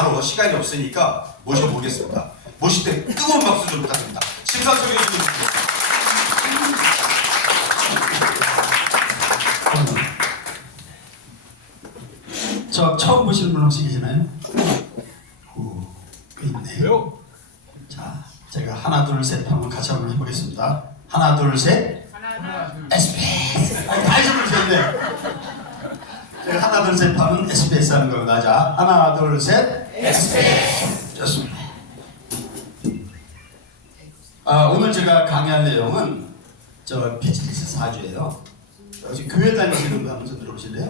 바로 시간이 없으니까 모셔보겠습니다. 모실 때 뜨거운 박수 좀 부탁드립니다. 심상철 교수님. 저 처음 보시는 분 혹시 계시나요? 있네요. 자, 제가 하나 둘 셋 한번 같이 한번 해보겠습니다. 하나 둘 셋. SBS. 다시 한번 주셨네. 제가 하나 둘 셋 하면 SBS 하는 겁니다. 자, 하나 둘 셋. SBS. 좋습니다. 오늘 제가 강의할 내용은 저 비즈니스 사주예요. 혹시 교회 다니시는 분 한번 손 들어보실래요?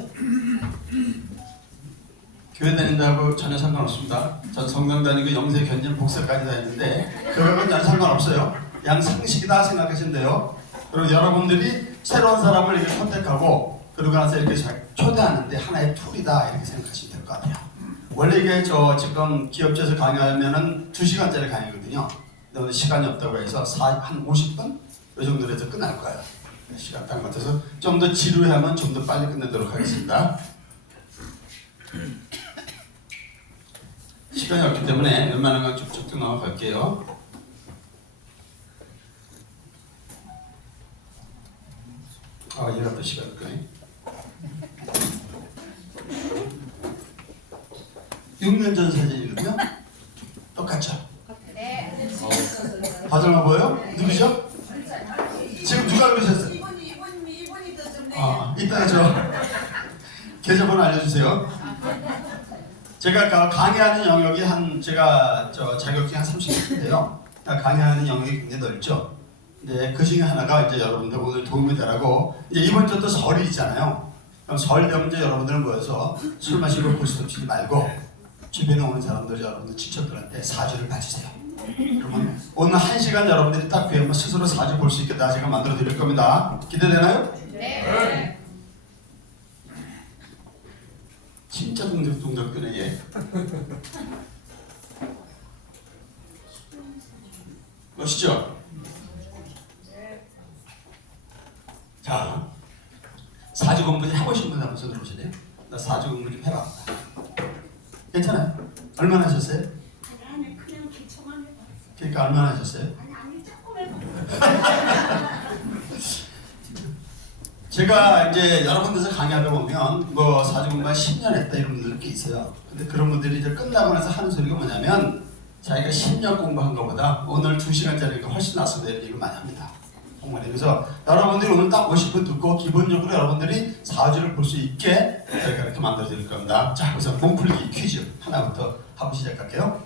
교회 다닌다고 전혀 상관없습니다. 전 성당 다니고 영세, 견진, 복사까지 다녔는데 그거는 전혀 상관없어요. 그냥 상식이다 생각하시면 돼요. 그리고 여러분들이 새로운 사람을 이렇게 선택하고 그러고 나서 이렇게 초대하는데 하나의 툴이다 이렇게 생각하시면 될 것 같아요. 원래 이게 저 지금 기업체에서 강의하면은 2시간짜리 강의거든요. 근데 오늘 시간이 없다고 해서 한 50분? 이 정도로 해서 끝날 거예요. 시간 딱 맞춰서 좀 더 지루하면 좀 더 빨리 끝내도록 하겠습니다. 시간이 없기 때문에 웬만한 건 쭉쭉 넘어갈게요. 얘가 또 시간 끌네. 6년 전 사진이거든요. 똑같죠? 네. 봐들마 보여요? 누구죠? 지금 누가 그러셨어요? 이분이 더 좀. 이따가 저 계좌번호 알려주세요. 제가 강의하는 영역이 제가 저 자격증이 한 30년인데요. 강의하는 영역이 굉장히 넓죠. 근데 그 중에 하나가 이제 여러분들 오늘 도움이 되라고 이제 이번 주도 설이 있잖아요. 그럼 설 되면 이제 여러분들 모여서 술 마시고 고스톱 치지 말고 주변에 오는 사람들 여러분들 친척들한테 사주를 봐주세요. 그러면 오늘 1시간 여러분들이 딱 배우면 스스로 사주 볼 수 있겠다 제가 만들어 드릴 겁니다. 기대되나요? 네. 진짜 동작 뜨네 얘. 멋있죠? 자, 사주 공부 좀 해보신 분 한번 손 들어오실래요? 나 사주 공부 좀 해봤다. 괜찮아요? 얼마나 하셨어요? 아니 그냥 기초만 해봐. 그러니까 얼마나 하셨어요? 아니 조금 해봐. 제가 이제 여러분들에서 강의하다 보면 뭐 사주 공부 한 10년 했다 이런 분들 꽤 있어요. 근데 그런 분들이 이제 끝나고 나서 하는 소리가 뭐냐면 자기가 10년 공부한 것보다 오늘 2시간짜리가 훨씬 낫습니다 이런 얘기 많이 합니다. 정말. 그래서 여러분들이 오늘 딱 50분 듣고 기본적으로 여러분들이 사주를 볼 수 있게 저희가 이렇게 만들어 드릴 겁니다. 자, 그래서 몸풀기 퀴즈 하나부터 한번 시작할게요.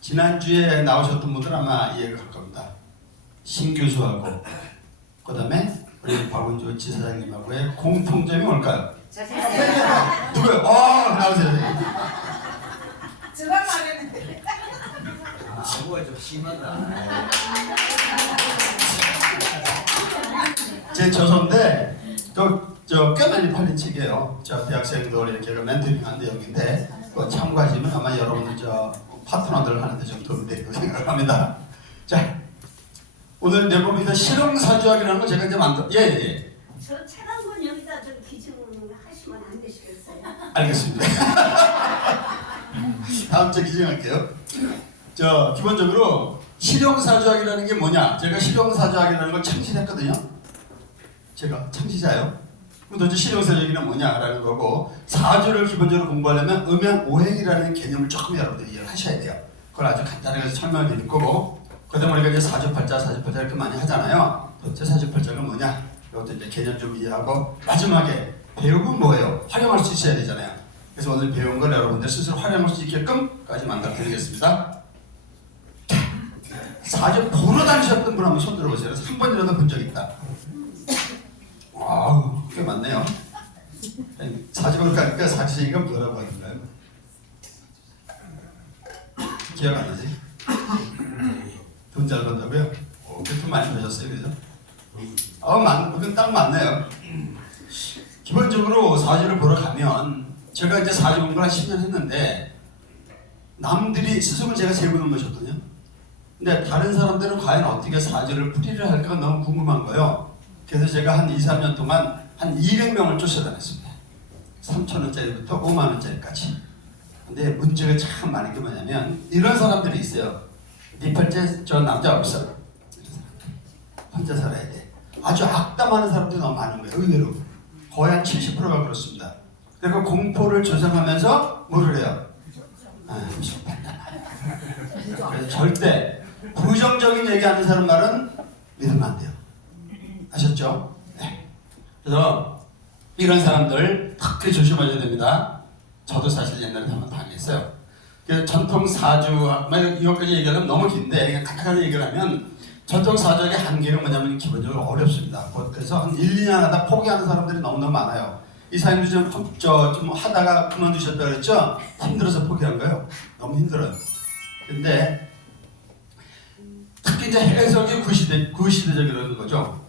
지난주에 나오셨던 분들 아마 이해가 갈 겁니다. 신 교수하고 그 다음에 우리 박원조 지사장님하고의 공통점이 뭘까요? 누구요? 나오세요. 저만 말했는데. 그거 좀 심하다. 제 저서인데 꽤 많이 팔린 책이에요. 저 대학생들 이렇게 멘토링하는 내용인데 그거 참고하시면 아마 여러분들 저 파트너들 하는데 좀 도움이 되리고 생각합니다. 자, 오늘 내보입니다. 실용사주학이라는 거 제가 이제 예. 저 책 한 권 여기다 좀 기증하시면 안 되시겠어요? 알겠습니다. 다음 주 기증할게요. 저 기본적으로 실용사주학이라는 게 뭐냐? 제가 실용사주학이라는 걸 창시했거든요. 제가 창시자예요. 그럼 도대체 실용사주학이란 뭐냐라는 거고 사주를 기본적으로 공부하려면 음양오행이라는 개념을 조금 여러분들이 이해를 하셔야 돼요. 그걸 아주 간단하게 설명을 드릴 거고 그다음에 우리가 이제 사주팔자 이렇게 많이 하잖아요. 도대체 사주팔자가 뭐냐? 이것도 이제 개념 좀 이해하고 마지막에 배우면 뭐예요? 활용할 수 있어야 되잖아요. 그래서 오늘 배운 걸 여러분들 스스로 활용할 수 있게끔까지 만들어 드리겠습니다. 사주 보러 다니셨던 분 한번 손 들어보세요. 한 번이라도 본 적 있다. 와우, 꽤 많네요. 사주 보러 가니까 사주니까 뭐라고 하던가요? 기억 안 나지? 돈 잘 번다고요? 돈 많이 버셨어요, 그죠? 그건 딱 맞네요. 기본적으로 사주를 보러 가면 제가 이제 사주 공부를 한 10년 했는데 남들이 스승을 제가 3분 모셨거든요. 근데 다른 사람들은 과연 어떻게 사주를 풀이를 할까 너무 궁금한 거예요. 그래서 제가 한 2, 3년 동안 한 200명을 쫓아다녔습니다. 3,000원짜리부터 5만 원짜리까지. 근데 문제가 참 많은 게 뭐냐면 이런 사람들이 있어요. 네 팔째 저 남자 없어. 혼자 살아야 돼. 아주 악담하는 사람들이 너무 많은 거예요. 의외로. 거의 한 70%가 그렇습니다. 그러니까 공포를 조장하면서 뭐를 해요? 무슨 판단하냐. 그래서 절대 부정적인 얘기하는 사람 말은 믿으면 안 돼요. 아셨죠? 네. 그래서 이런 사람들 특히 조심하셔야 됩니다. 저도 사실 옛날에 한번 당했어요. 전통 사주, 이것까지 얘기하면 너무 긴데 그냥 간단하게 얘기를 하면 전통 사주의 한계가 뭐냐면 기본적으로 어렵습니다. 그래서 한 1, 2년 하다 포기하는 사람들이 너무너무 많아요. 이 사람들이 좀 하다가 그만두셨다 그랬죠? 힘들어서 포기한 거예요. 너무 힘들어요. 근데 특히 이제 해석이 구시대적이라는 거죠.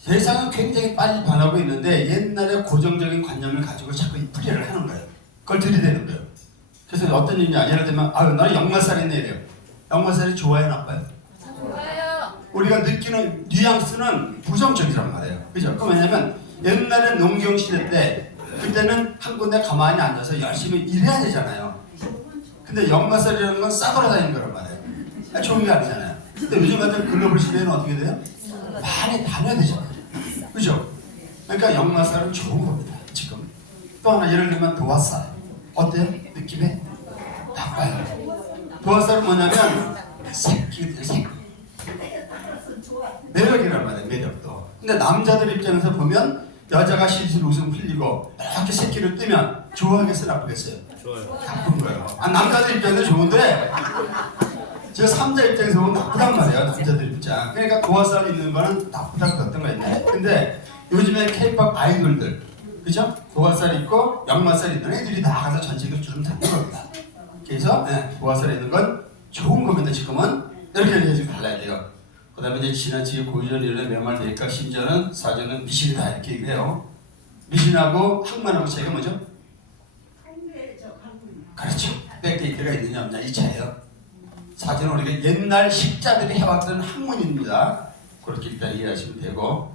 세상은 굉장히 빨리 변하고 있는데 옛날에 고정적인 관념을 가지고 자꾸 풀이를 하는 거예요. 그걸 들이대는 거예요. 그래서 어떤 일이냐, 예를 들면 나는 역마살이네 이래요. 역마살이 좋아요, 나빠요? 좋아요. 우리가 느끼는 뉘앙스는 부정적이란 말이에요. 그죠? 그 왜냐면 옛날에 농경시대 때 그때는 한 군데 가만히 앉아서 열심히 일해야 되잖아요. 근데 역마살이라는 건 싸돌아다니는 거란 말이에요. 좋은 게 아니잖아요. 근데 요즘 같은 글로벌 시대에는 어떻게 돼요? 많이 다녀야 되잖아요. 그죠? 그러니까 역마살은 좋은 겁니다. 지금. 또 하나 예를 들면 도화살. 어때요? 느낌에? 나빠요. 도화살은 뭐냐면 새끼거든요. 새끼. 매력이란 말이에요. 매력도. 근데 남자들 입장에서 보면 여자가 실실 웃음 풀리고 이렇게 새끼를 뜨면 좋아하겠어요? 나쁘겠어요? 좋아요. 나쁜 거예요. 남자들 입장에서 좋은데 제가 3자 입장에서 보면 나쁘단 말이에요. 남자들 입장. 그러니까 도화살 있는 거는 나쁘다고 어떤 거였네. 근데 요즘에 K-pop 아이돌들, 그죠? 도화살 있고 역마살 있는 애들이 나가서 전 세계를 주름 잡는 겁니다. 그래서 도화살 있는 건 좋은 겁니다. 지금은 이렇게 얘기해서 달라야 돼요. 그 다음에 이제 지나치게 고의절이를 메말되니까 심지어는 사전은 미신이다 이렇게 얘기해요. 미신하고 학문하고 차이가 뭐죠? 그렇죠. 백데이터가 있느냐 없느냐 이 차이에요. 사전은 우리가 옛날 식자들이 해왔던 학문입니다. 그렇게 일단 이해하시면 되고,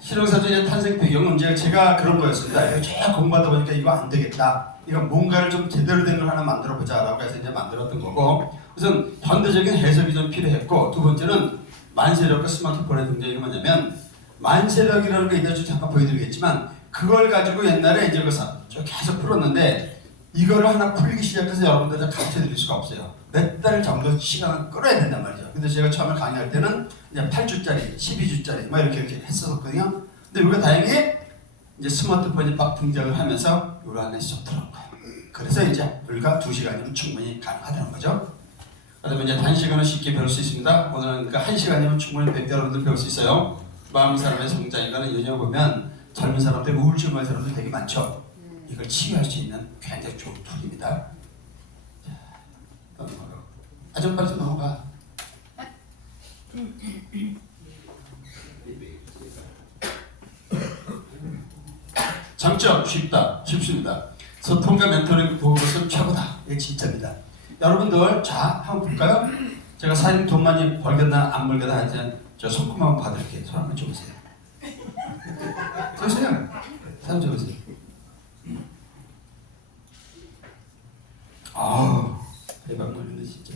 실용사주의 탄생 배경은 제가 그런 거였습니다. 이거 쭉 공부하다 보니까 이거 안 되겠다. 이거 뭔가를 좀 제대로 된 걸 하나 만들어 보자라고 해서 이제 만들었던 거고, 우선 현대적인 해석이 좀 필요했고, 두 번째는 만세력과 스마트폰의 등장이 뭐냐면, 만세력이라는 게 이따 잠깐 보여드리겠지만 그걸 가지고 옛날에 이제 계속 풀었는데 이거를 하나 풀기 시작해서 여러분들한테 가르쳐 드릴 수가 없어요. 몇 달 정도 시간을 끌어야 된단 말이죠. 근데 제가 처음에 강의할 때는 이제 8주짜리, 12주짜리 막 이렇게 했었거든요. 근데 우리가 다행히 이제 스마트폰이 막 등장을 하면서 요 안에 쏙 들어온 거예요. 그래서 이제 불과 2시간이면 충분히 가능하다는 거죠. 그다음에 이제 단시간은 쉽게 배울 수 있습니다. 오늘은 그러니까 1시간이면 충분히 여러분들 배울 수 있어요. 마음 사람의 성장인가는 요즘에 보면 젊은 사람들, 우울증 많은 사람들 되게 많죠. 이걸 치유할 수 있는 굉장히 좋은 툴입니다. 자, 넘어가. 좀 빨리 좀 넘어가. 장점 쉽습니다. 소통과 멘토링 도구로서 최고다. 이게 진짜입니다. 여러분들 자 한번 볼까요? 제가 사장님 돈 많이 벌겠나 안 벌겠나 하여튼 저 손금 한번 받을게요. 손 한번 줘보세요. 줘보세요. 사장님 줘보세요. 아우 대박 놀리네 진짜.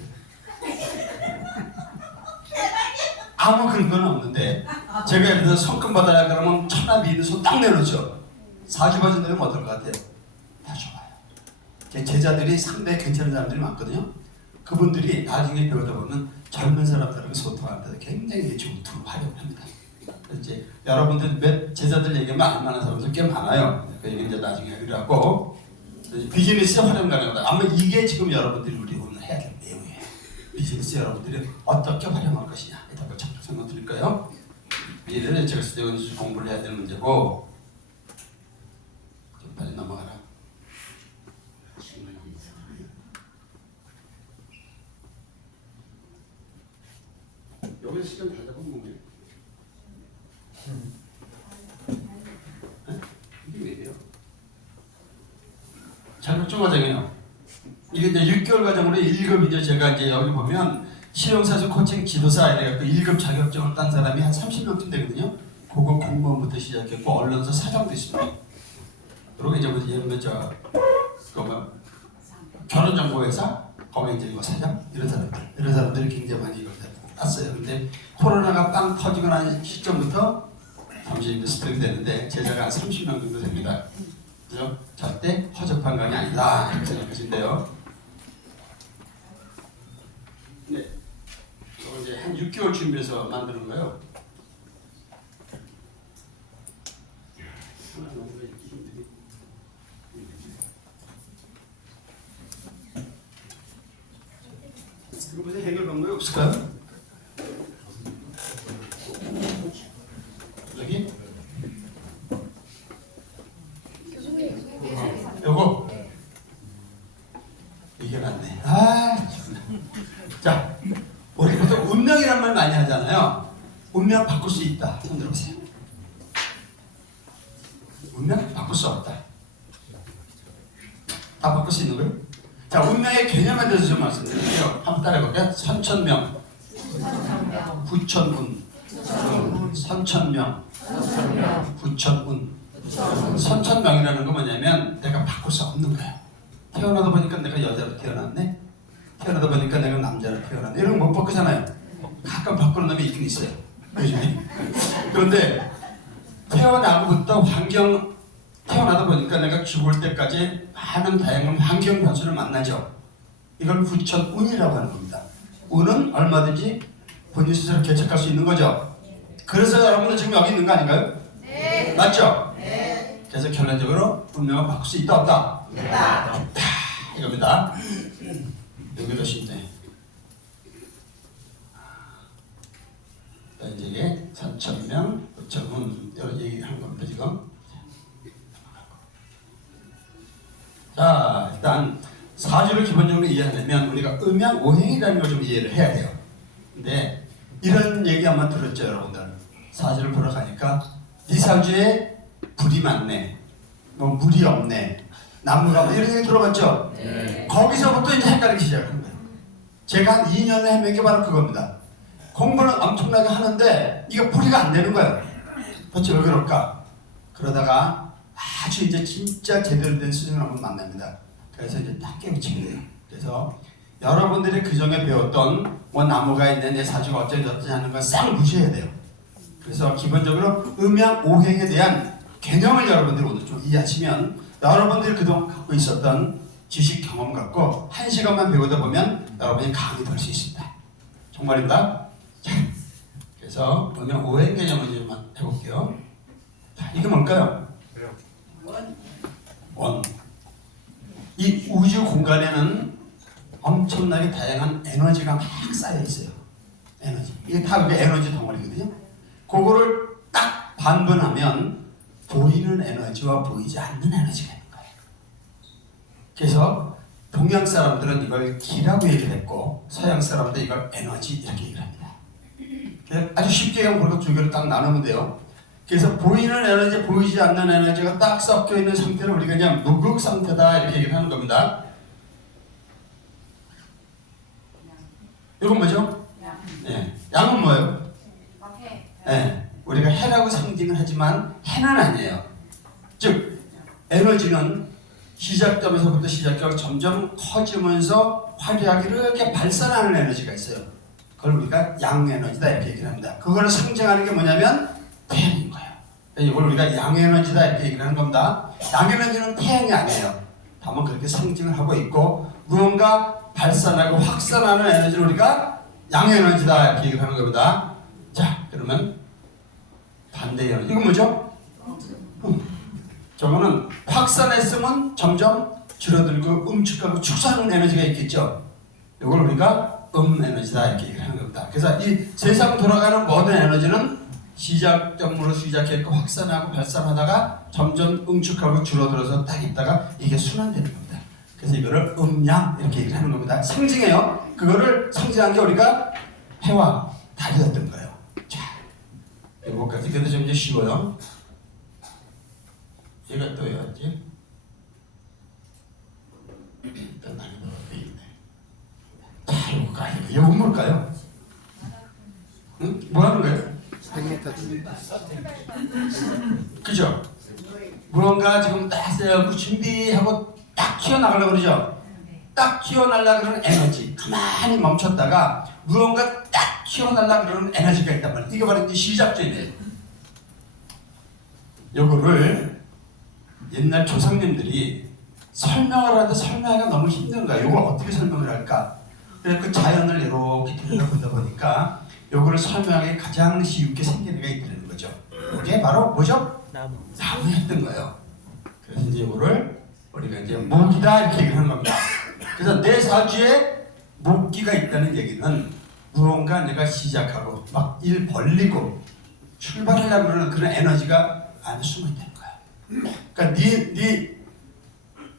아무 근거는 없는데 제가 예를 들어서 손금 받아야 그러면 천하 미인의 손 딱 내놓죠. 40번 내면 어떨 것 같아요? 다 좋아요. 제 제자들이 상당히 괜찮은 사람들이 많거든요. 그분들이 나중에 배우다 보면 젊은 사람들하고 소통하는데 굉장히 좋은 툴을 활용합니다. 이제 여러분들 제자들 얘기하면 알만한 사람들 꽤 많아요. 그 얘기 이제 나중에 하기로 하고 비즈니스에 활용 가능하다. 아마 이게 지금 여러분들이 우리 오늘 해야 될 내용이에요. 비즈니스 여러분들이 어떻게 활용할 것이냐. 이따가 잠깐 설명 드릴까요? 미래를 제가 쓰는 공부를 해야 되는 문제고 좀 빨리 넘어가라. 여기서 시간 다 잡은 거예요? 이게 왜 돼요? 자격증 과정이에요. 이게 이제 6개월 과정으로 1급 이제 제가 이제 여기 보면 실용사주 코칭 지도사 이래갖고 1급 자격증을 딴 사람이 한 30명쯤 되거든요. 그거 공무원부터 시작했고 언론사 사장도 있습니다. 그리고 이제 뭐 예를 들면 결혼정보회사 거기 이제 뭐 사장 이런 사람들이 굉장히 많이 이걸 땄어요. 근데 코로나가 빵 터지고 난 시점부터 잠시 이제 스톱이 되는데 제자가 한 30명 정도 됩니다. 그래서 절대 허접한 강이 아니다 이렇게 생각하시면 돼요. 네, 이거 이제 한 6개월 준비해서 만드는 거예요. 이거 무슨 해결 방법이 없을까요? 여기? 요거? 이게 맞네. 아, 참나. 자, 우리 보통 운명이란 말 많이 하잖아요. 운명 바꿀 수 있다. 손 들어보세요. 운명 바꿀 수 없다. 다 바꿀 수 있는 거예요? 자, 운명의 개념에 대해서 좀 말씀드릴게요. 한번 따라해볼게요. 선천명, 부천운, 선천명, 부천운. 선천명이라는 건 뭐냐면 내가 바꿀 수 없는 거예요. 태어나다 보니까 내가 여자로 태어났네. 태어나다 보니까 내가 남자로 태어났네. 이런 거 못 바꾸잖아요. 가끔 바꾸는 놈이 있긴 있어요. 요즘에. 그런데 태어나고부터 태어나다 보니까 내가 죽을 때까지 많은 다양한 환경 변수를 만나죠. 이걸 부천운이라고 하는 겁니다. 운은 얼마든지 본인 스스로 개척할 수 있는 거죠. 그래서 여러분들 지금 여기 있는 거 아닌가요? 네. 맞죠? 네. 그래서 결론적으로 운명을 바꿀 수 있다 없다? 있다. 이겁니다. 여기도 쉽네. 이제 이게 선천명, 부천운 이런 얘기하는 겁니다 지금. 자, 일단 사주를 기본적으로 이해하려면 우리가 음양오행이라는 걸 좀 이해를 해야 돼요. 근데 이런 얘기 한번 들었죠, 여러분들? 사주를 보러 가니까 이 사주에 불이 많네, 뭐 물이 없네, 나무가 없네 이런 얘기 들어봤죠? 네. 거기서부터 이제 헷갈리기 시작한 거예요. 제가 한 2년을 헤맨 게 바로 그겁니다. 공부는 엄청나게 하는데 이게 풀이가 안 되는 거예요. 도대체 왜 그럴까? 그러다가 아주 이제 진짜 제대로 된 스승을 한번 만납니다. 그래서 이제 딱 깨우치게 돼요. 그래서 여러분들이 그전에 배웠던 뭐 나무가 있네, 내 사주가 어쩌지 하는 건 싹 무시해야 돼요. 그래서 기본적으로 음양오행에 대한 개념을 여러분들이 오늘 좀 이해하시면 여러분들이 그동안 갖고 있었던 지식 경험 갖고 1시간만 배우다 보면 여러분이 강이 될 수 있습니다. 정말입니다. 자, 그래서 음양오행 개념을 좀 해볼게요. 자, 이게 뭘까요? 원. 이 우주 공간에는 엄청나게 다양한 에너지가 막 쌓여 있어요. 에너지. 이게 다 에너지 덩어리거든요. 그거를 딱 반분하면 보이는 에너지와 보이지 않는 에너지가 있는 거예요. 그래서 동양 사람들은 이걸 기라고 얘기를 했고 서양 사람들은 이걸 에너지 이렇게 얘기를 합니다. 아주 쉽게 그냥 그렇게 두 개를 딱 나누면 돼요. 그래서 보이는 에너지, 보이지 않는 에너지가 딱 섞여 있는 상태를 우리가 그냥 무극 상태다 이렇게 얘기를 하는 겁니다. 이건 뭐죠? 네. 양은 뭐예요? 네. 우리가 해라고 상징을 하지만 해는 아니에요. 즉 에너지는 시작점에서부터 시작해서 점점 커지면서 화려하게 이렇게 발산하는 에너지가 있어요. 그걸 우리가 양에너지다 이렇게 얘기를 합니다. 그걸 상징하는 게 뭐냐면 태양인 거예요. 이걸 우리가 양에너지다 이렇게 얘기를 하는 겁니다. 양에너지는 태양이 아니에요. 다만 그렇게 상징을 하고 있고 무언가 발산하고 확산하는 에너지를 우리가 양에너지다 이렇게 얘기를 하는 겁니다. 자, 그러면 반대 에너지. 이건 뭐죠? 저거는 확산했으면 점점 줄어들고 움축하고 축소하는 에너지가 있겠죠. 이걸 우리가 에너지다 이렇게 얘기를 하는 겁니다. 그래서 이 세상 돌아가는 모든 에너지는 시작점으로 시작했고 확산하고 발산하다가 점점 응축하고 줄어들어서 딱 있다가 이게 순환되는 겁니다. 그래서 이거를 음양 이렇게 얘기를 하는 겁니다. 상징해요. 그거를 상징한 게 우리가 해와 달이었던 거예요. 자, 이거까지 근데 좀 이제 쉬워요. 얘가 또 해야지. 일단 나는 돼 있네. 자, 이거가 이거 뭘까요? 응? 뭐 하는 거예요? 100m 주 그죠? 무언가 지금 딱 세워놓고 준비하고 딱 튀어나가려고 그러죠. 딱 튀어나가려고 그러는 에너지. 가만히 멈췄다가 무언가 딱 튀어나가려고 그러는 에너지가 있단 말이에요. 이게 바로 이제 시작점이에요. 요거를 옛날 조상님들이 설명을 하는데 설명하기가 너무 힘든 거야. 요걸 어떻게 설명을 할까? 그래서 그 자연을 이렇게 들여다보다 보니까 요거를 설명하기 가장 쉽게 생긴 애가 있다는 거죠. 이게 바로 뭐죠? 나무였던 거예요. 그래서 이제 이거를 우리가 이제 목이다 이렇게 얘기하는 겁니다. 그래서 내 사주에 목기가 있다는 얘기는 무언가 내가 시작하고 막 일 벌리고 출발하려고 그러는 그런 에너지가 안에 숨어 있다는 거야. 그러니까 네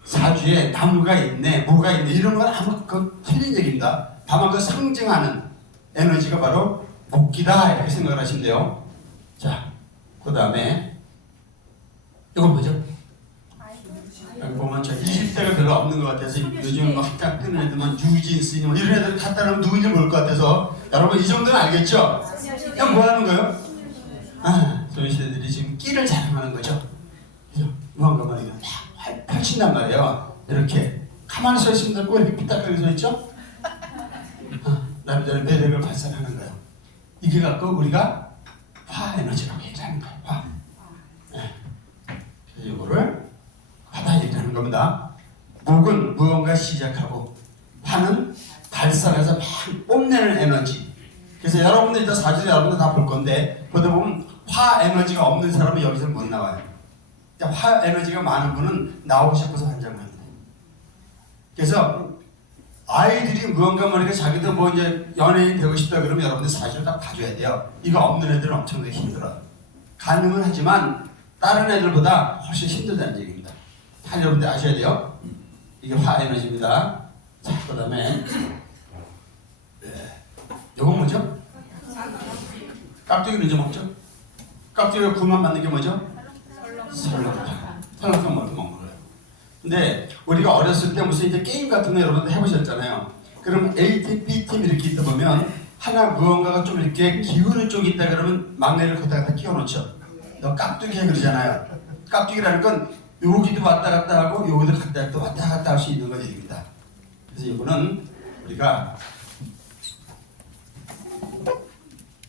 사주에 나무가 있네, 뭐가 있네 이런 건 아무 그 틀린 얘기입니다. 다만 그 상징하는 에너지가 바로 목기다 이렇게 생각을 하시면 돼요. 자, 그 다음에 이건 뭐죠? 여기 보면 저 20대가 별로 없는 것 같아서 요즘 뭐 학장 뜨는 애들만 유진스 뭐 이런 애들 다 따르면 누군지 모를 것 같아서 여러분 이 정도는 알겠죠? 그냥 뭐 하는 거예요? 아, 소녀시대들이 지금 끼를 자랑하는 거죠. 그죠? 무언가 말이야 막 펼친단 말이에요. 이렇게 가만히 서 있으면 꼭 이렇게 삐딱하게 서 있죠? 남자의 매력을 발산하는 거예요. 이게 갖고 우리가 화 에너지라고 얘기하는 거예요. 화. 네. 이거를 화다 얘기하는 겁니다. 목은 무언가 시작하고 화는 발산해서 막 뽐내는 에너지. 그래서 여러분들 일단 사주에 여러분들 다 볼 건데 보다 보면 화 에너지가 없는 사람은 여기서 못 나와요. 화 에너지가 많은 분은 나오고 싶어서 환장을 합니다. 그래서 아이들이 무언가 모르게 자기도 뭐 이제 연예인 되고 싶다 그러면 여러분들 사주를 다 봐줘야 돼요. 이거 없는 애들은 엄청나게 힘들어요. 가능은 하지만 다른 애들보다 훨씬 힘들다는 얘기입니다. 다 여러분들 아셔야 돼요. 이게 화 에너지입니다. 자, 그 다음에 이건 뭐죠? 깍두기를 이제 먹죠? 깍두기가 굴만 만든 게 뭐죠? 설렁탕. 설렁탕 먹는 거예요. 근데 우리가 어렸을 때 무슨 이제 게임 같은 거 여러분들 해보셨잖아요. 그럼 A팀, B팀 이렇게 있다 보면 하나 무언가가 좀 이렇게 기우는 쪽이 있다 그러면 막내를 거기다가 끼워놓죠. 너 깍두기 해 그러잖아요. 깍두기라는 건 여기도 왔다 갔다 하고 여기도 왔다 갔다 할 수 있는 건 얘기입니다. 그래서 이거는 우리가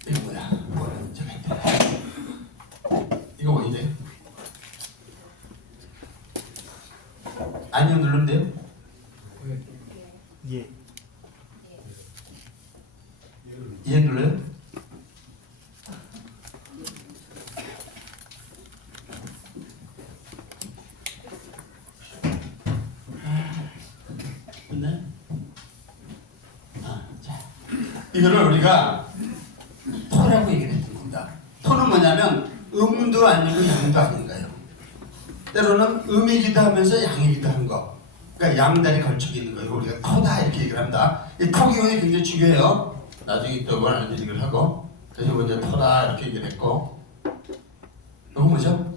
이거 뭐야? 뭐는 제가 이거 뭐 이래? 아니요 누르면 돼요? 예. 예 눌러요? 근데 자 이거를 우리가 토라고 얘기를 했던 겁니다. 토는 뭐냐면 음도 아니고 양도 아닌 거예요. 때로는 음이기도 하면서 양이기도 하는 거. 그러니까 양다리 걸쳐져 있는 거예요. 우리가 토다 이렇게 얘기를 합니다. 이 토 기운이 굉장히 중요해요. 나중에 또 뭐라는 얘기를 하고. 그래서 먼저 토다 이렇게 얘기를 했고. 이거 뭐죠?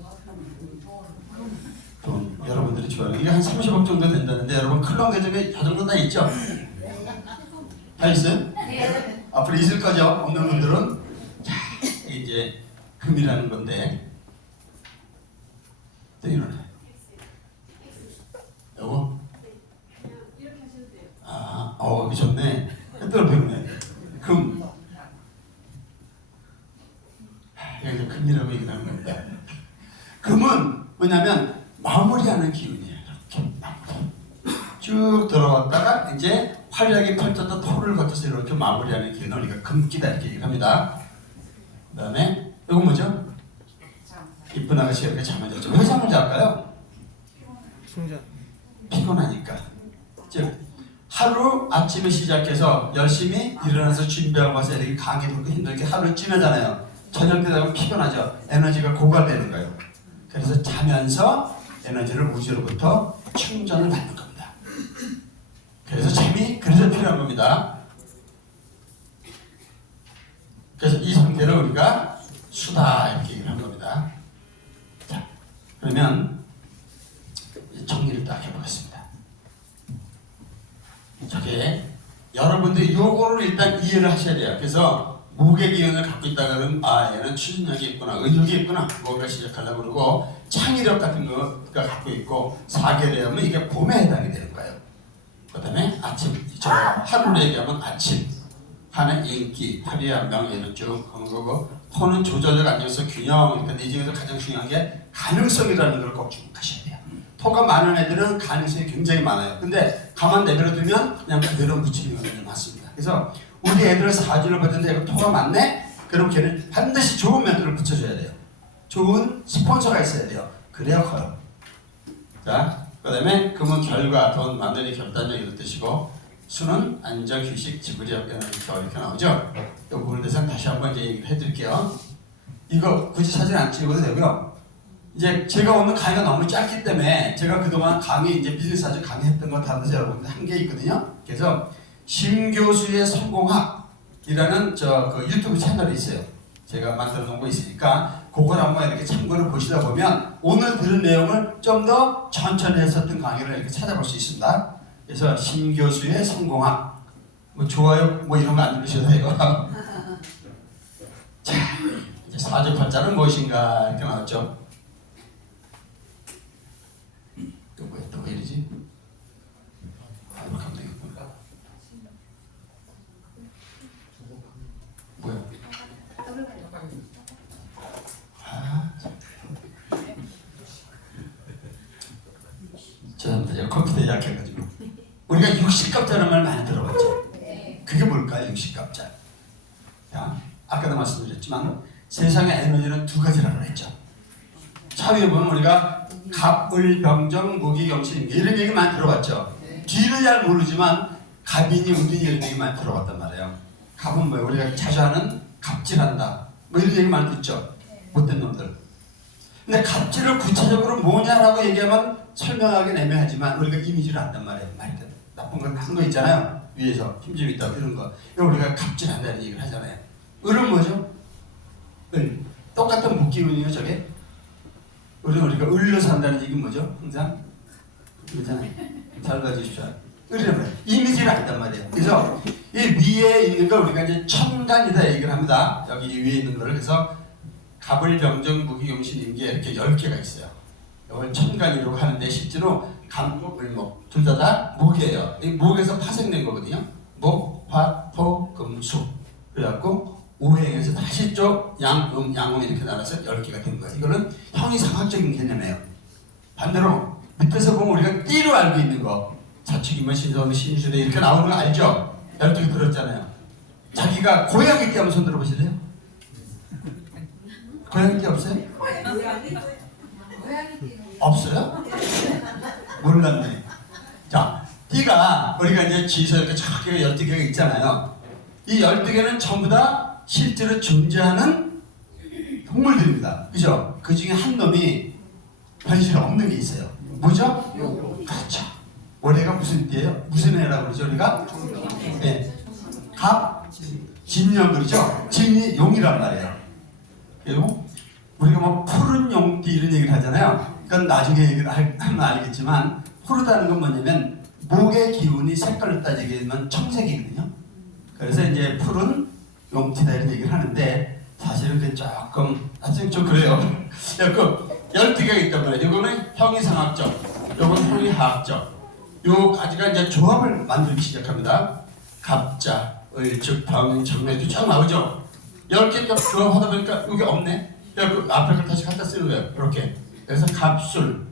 돈. 여러분들이 좋아하는 이게 한 30억 정도 된다는데 여러분 클럽 계정에 저 정도 다 있죠? 다 있어요? 네. 앞으로 있을 거죠? 없는 분들은 자 이게 이제 금이라는 건데 또 이러네. 요거? 아, 이거 좋네. 또 배우네. 금. 여기서 금이라고 얘기를 하는 겁니다. 금은 뭐냐면 마무리하는 기운이에요. 이렇게 마무리. 쭉 들어갔다가 이제 화려하게 펼쳤던 토를 거쳐서 이렇게 마무리하는 기운을 우리가 금기다 이렇게 얘기를 합니다. 그 다음에 이건 뭐죠? 이쁜 아가씨가 이렇게 잠을 잤죠. 왜 잠을 잘까요? 충전. 피곤하니까. 즉 하루 아침에 시작해서 열심히 일어나서 준비하고 와서 이렇게 강이 들고 힘들게 하루 지나잖아요. 저녁 때 되면 피곤하죠. 에너지가 고갈되는 거예요. 그래서 자면서 에너지를 우주로부터 충전을 받는 겁니다. 그래서 잠이 그래서 필요한 겁니다. 그래서 이 상태를 우리가 수다 이렇게 얘기를 한 겁니다. 자, 그러면 정리를 딱 해보겠습니다. 저게 여러분들이 요거를 일단 이해를 하셔야 돼요. 그래서 목의 기운을 갖고 있다 그러면 아 얘는 추진력이 있구나, 의욕이 있구나, 뭔가 시작하려고 그러고 창의력 같은 거가 갖고 있고 사계를 하면 이게 봄에 해당이 되는 거예요. 그 다음에 아침, 저 하루를 얘기하면 아침, 하는 인기, 화려한 명 이런 쭉 하는 거고 토는 조절력 안녕서 균형. 그러니까 이 중에서 가장 중요한 게 가능성이라는 걸 꼭 주목하셔야 돼요. 토가 많은 애들은 가능성이 굉장히 많아요. 근데 가만 내버려두면 그냥 그대로 붙이는 경우가 많습니다. 그래서 우리 애들을 4주를 봤는데 토가 많네? 그럼 걔는 반드시 좋은 멘토를 붙여줘야 돼요. 좋은 스폰서가 있어야 돼요. 그래야 커요. 자, 그 다음에 금은 결과, 돈, 만들기, 결단력 이런 뜻이고 수는 안정, 휴식, 지구력, 이렇게 나오죠. 이 부분에 대해서 다시 한번 이제 얘기를 해드릴게요. 이거 굳이 사진 안 찍어도 되고요. 이제 제가 오늘 강의가 너무 짧기 때문에 제가 그동안 강의 이제 비즈니스 아주 강의했던 거 다른 여러분들 한 게 있거든요. 그래서 심 교수의 성공학이라는 그 유튜브 채널이 있어요. 제가 만들어 놓은 거 있으니까 그걸 한번 이렇게 참고를 보시다 보면 오늘 들은 내용을 좀 더 천천히 했었던 강의를 이렇게 찾아볼 수 있습니다. 그래서 심 교수의 성공학, 뭐 좋아요 뭐 이런 거 안 누르셔도 돼요. 자, 이제 사주팔자는 무엇인가 이렇게 나왔죠. 또 왜 이러지? 이렇게 하면 되겠구나. 뭐야? 죄송합니다. 컴퓨터에 약해가지고. 우리가 60갑자라는 말 많이 들어봤죠? 그게 뭘까요? 60갑자. 자, 아까도 말씀드렸지만 세상의 에너지는 두 가지라고 했죠. 차 위에 보면 우리가 갑, 을, 병정, 무기, 영신 이런 얘기 많이 들어봤죠. 뒤는 잘 모르지만 갑이니 우리니 이런 얘기 많이 들어봤단 말이에요. 갑은 뭐예요? 우리가 자주 하는 갑질한다. 뭐 이런 얘기 많이 듣죠. 못된 놈들. 근데 갑질을 구체적으로 뭐냐라고 얘기하면 설명하기는 애매하지만 우리가 이미지를 안단 말이에요. 말든 나쁜 건 큰 거 있잖아요. 위에서 힘 좀 있다 이런 거. 이거 우리가 갑질한다는 얘기를 하잖아요. 을은 뭐죠? 을. 똑같은 묶기운이에요 저게. 우리가 을로 산다는 얘기는 뭐죠? 항상 그렇잖아요. 잘 봐주십시오. 을이란 이미지를 안단 말이에요. 그래서 이 위에 있는 걸 우리가 이제 천간이다 얘기를 합니다. 여기 위에 있는 거를. 그래서 갑을, 병정, 무기, 용신, 임계 이렇게 10개가 있어요. 이걸 천간이라고 하는데 실제로 간목, 을목 둘 다 목이에요. 이 목에서 파생된 거거든요. 목, 화, 토, 금, 수. 그래갖고 오행에서 다시 쪽 양음, 양음 이렇게 나눠서 10개가 된 거예요. 이거는 형이상학적인 개념이에요. 반대로 밑에서 보면 우리가 띠로 알고 있는 거 자축이면 신선, 신수대 이렇게 나오는 거 알죠? 12개 들었잖아요. 자기가 고양이 띠 한번 손 들어보실래요? 고양이 띠 없어요? 없어요? 몰랐네. 자, 띠가 우리가 이제 지서 이렇게 작게 12개가 있잖아요. 이 12개는 전부 다 실제로 존재하는 동물들입니다. 그죠? 그 중에 한 놈이 현실에 없는 게 있어요. 뭐죠? 그렇죠. 올해가 무슨 띠예요? 무슨 해라고 그러죠? 우리가? 네. 갑, 진년 그러죠? 진이 용이란 말이에요. 그리고 우리가 뭐 푸른 용띠 이런 얘기를 하잖아요. 그건 나중에 얘기를 하면 알겠지만 푸르다는 건 뭐냐면 목의 기운이 색깔로 따지면 청색이거든요. 그래서 이제 푸른 용띠다 이런 얘기를 하는데 사실은 그게 조금 하여튼 좀 그래요. 그 12개가 있단 말이에요. 이거는 형이상학적, 이건 형이하학적. 요 가지가 이제 조합을 만들기 시작합니다. 갑자, 을, 즉, 병, 정맥도 쫙 나오죠. 10개 조합하다 보니까 여기 없네. 그 앞에 걸 다시 갖다 쓰는 거예요. 이렇게. 그래서 갑술,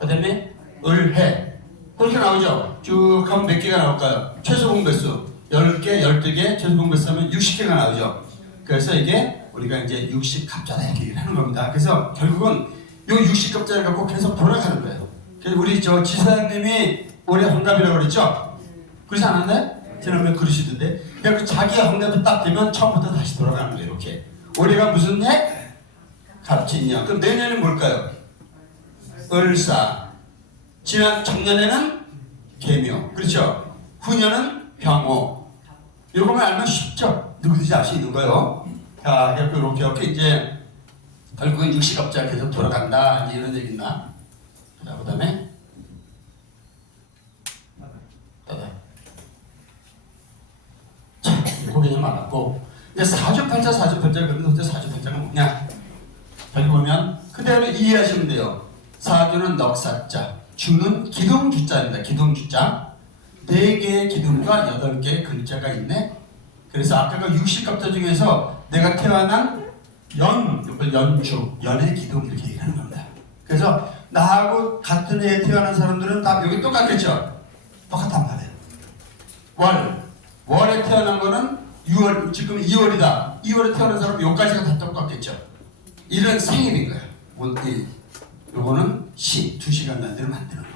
그 다음에 을해. 그렇게 나오죠. 쭉 하면 몇 개가 나올까요? 최소 공배수 10개, 12개, 최소 공배수 하면 60개가 나오죠. 그래서 이게 우리가 이제 60갑자다 이렇게 얘기를 하는 겁니다. 그래서 결국은 이 60갑자를 갖고 계속 돌아가는 거예요. 그래서 우리 저 지사장님이 올해 환갑이라고 그랬죠? 그러지 않았나요? 지난번에 그러시던데. 그러니까 자기 환갑이 딱 되면 처음부터 다시 돌아가는 거예요. 이렇게. 올해가 무슨 해? 갑진년. 그럼 내년은 뭘까요? 을사. 지난 작년에는 개묘. 그렇죠? 후년은 병호. 요거만 알면 쉽죠? 누구든지 알 수 있는 거예요. 자, 이렇게 이제 결국은 60갑자 계속 돌아간다. 이제 이런 얘기 있나? 자, 그 다음에 자, 고개는 많았고 이제 사주팔자 그런데 어째 사주팔자가 뭐냐? 여기 보면 그대로 이해하시면 돼요. 사주는 넉사자, 주는 기둥주자입니다. 기둥주자. 4개의 기둥과 8개의 글자가 있네. 그래서 아까 그 60갑자 중에서 내가 태어난 연주, 연의 기둥 이렇게 얘기하는 겁니다. 그래서 나하고 같은 해에 태어난 사람들은 다 여기 똑같겠죠? 똑같단 말이에요. 월에 태어난 거는 6월, 지금 2월이다. 2월에 태어난 사람 요까지가 다 똑같겠죠? 이런 생일인 거예요. 요거는 시, 2시간 단위를 만드는 거.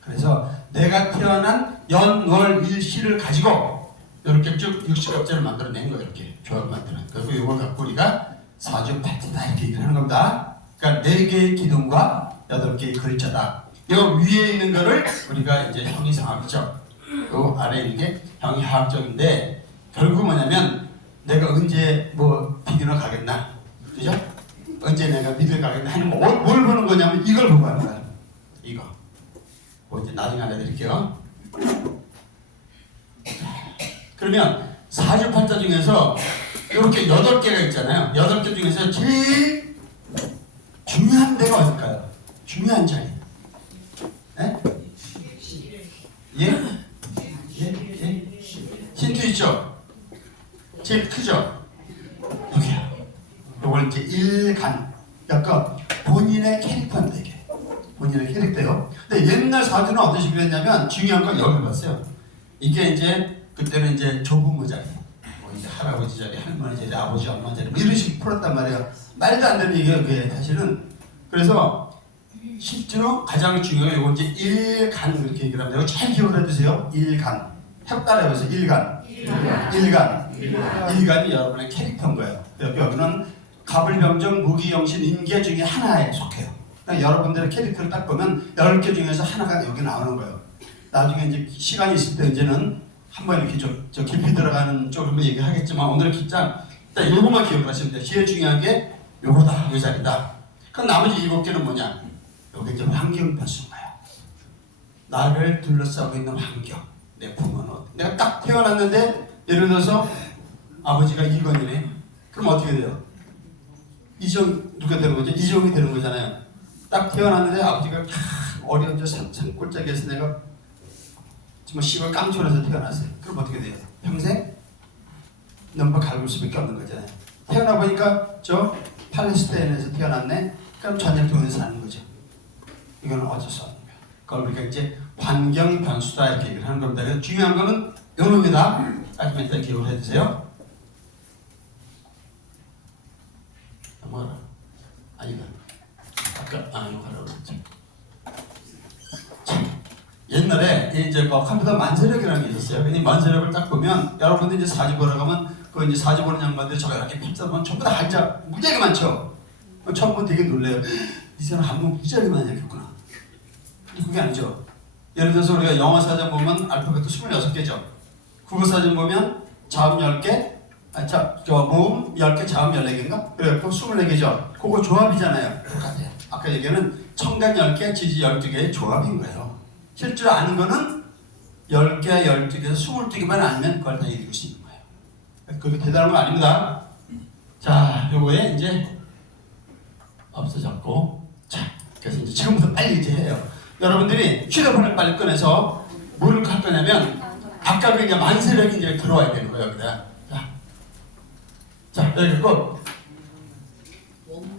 그래서 내가 태어난 연, 월, 일, 시를 가지고 이렇게 쭉 60갑자를 만들어낸 거예요. 이렇게 조합 만드는. 그리고 이걸 갖고 우리가 사주팔자다 이렇게 얘기하는 겁니다. 그러니까 4개의 기둥과 8개의 글자다. 이 위에 있는 거를 우리가 이제 형이상학적, 요 아래에 있는 게 형이하학적인데 결국 뭐냐면 내가 언제 뭐 비기너 가겠나, 그죠? 언제 내가 믿을 가겠나 하는 거, 뭘 보는 거냐면 이걸 보고 하는 거야. 이거. 뭐 이제 나중에 알려드릴게요. 그러면 사주팔자 중에서 이렇게 8개가 있잖아요. 8개 중에서 제일 중요한 데가 어딜까요? 중요한 자리. 예? 예? 예? 힌트 있죠? 제일 크죠? 여기요. 요걸 이제 일간. 약간 본인의 캐릭터인데 이게. 본인의 캐릭터요. 근데 옛날 사주는 어떤 식으로 했냐면 중요한 건 여기 봤어요. 이게 이제 그때는 이제 조부모 자리, 뭐 이제 할아버지 자리, 할머니 자리, 아버지 엄마 자리 뭐 이런 식으로 풀었단 말이에요. 말도 안 되는 얘기예요, 그게 사실은. 그래서 실제로 가장 중요한 거 이제 일간 이렇게 얘기를 합니다. 이거 잘 기억을 해두세요. 일간. 따라해보세요. 일간. 일간이 여러분의 캐릭터인 거예요. 여기는 갑을병정, 무기영신, 인계 중에 하나에 속해요. 그러니까 여러분들의 캐릭터를 딱 보면 10개 중에서 하나가 여기 나오는 거예요. 나중에 이제 시간이 있을 때 이제는 한번 이렇게 저 깊이 들어가는 쪽을 한번 얘기하겠지만 오늘은 일단 요거만 기억을 하시면 돼요. 제일 중요한 게 요거다, 요 자리다. 그럼 나머지 7개는 뭐냐? 요게 이제 환경 변수인 거예요. 나를 둘러싸고 있는 환경. 내 부모는 내가 딱 태어났는데 예를 들어서 아버지가 이건이네. 그럼 어떻게 돼요? 이정 누가 되는 거죠? 이정이 되는 거잖아요. 딱 태어났는데 아버지가 어려운 저 산골짜기에서 내가 정말 시골 깡촌에서 태어났어요. 그럼 어떻게 돼요? 평생 넘버 갈굴 수밖에 없는 거잖아요. 태어나 보니까 저 팔레스타인에서 태어났네. 그럼 전쟁통에서 사는 거죠. 이거는 어쩔 수 없는 거예요. 그걸 우리가 이제 환경 변수다 이렇게 얘기를 하는 겁니다. 그래서 중요한 거는 요놈이다. 아시면 일단 기억을 해주세요. 뭐라? 아니다. 아까 이거 하라고 그랬죠. 옛날에 이제 뭐 컴퓨터 만세력이라는 게 있었어요. 근데 만세력을 딱 보면 여러분들 이제 사주 보러 가면 그 이제 사주 보는 양반들 저거 이렇게 펼쳐보면 전부 다 한자 무지하게 많죠. 처음 보면 되게 놀래요. 이 사람 한문 무지하게 많이 했겠구나. 근데 그게 아니죠. 예를 들어서 우리가 영어 사전 보면 알파벳도 26개죠. 국어 사전 보면 자음 10개, 모음 10개, 자음 14개인가? 그래갖고 24개죠. 그거 조합이잖아요. 똑같아요. 아까 얘기하는 청간 10개, 지지 12개의 조합인 거예요. 실제로 아는 거는 10개, 12개에서 22개만 아니면 그걸 다 읽을 수 있는 거예요. 그게 대단한 건 아닙니다. 자, 요거에 이제 없어졌고, 자, 그래서 이제 지금부터 빨리 이제 해요. 여러분들이 휴대폰을 빨리 꺼내서 뭐를 할 거냐면, 아까 그 이제 만세력이 이제 들어와야 되는 거예요, 여기다. 자, 여기 꼭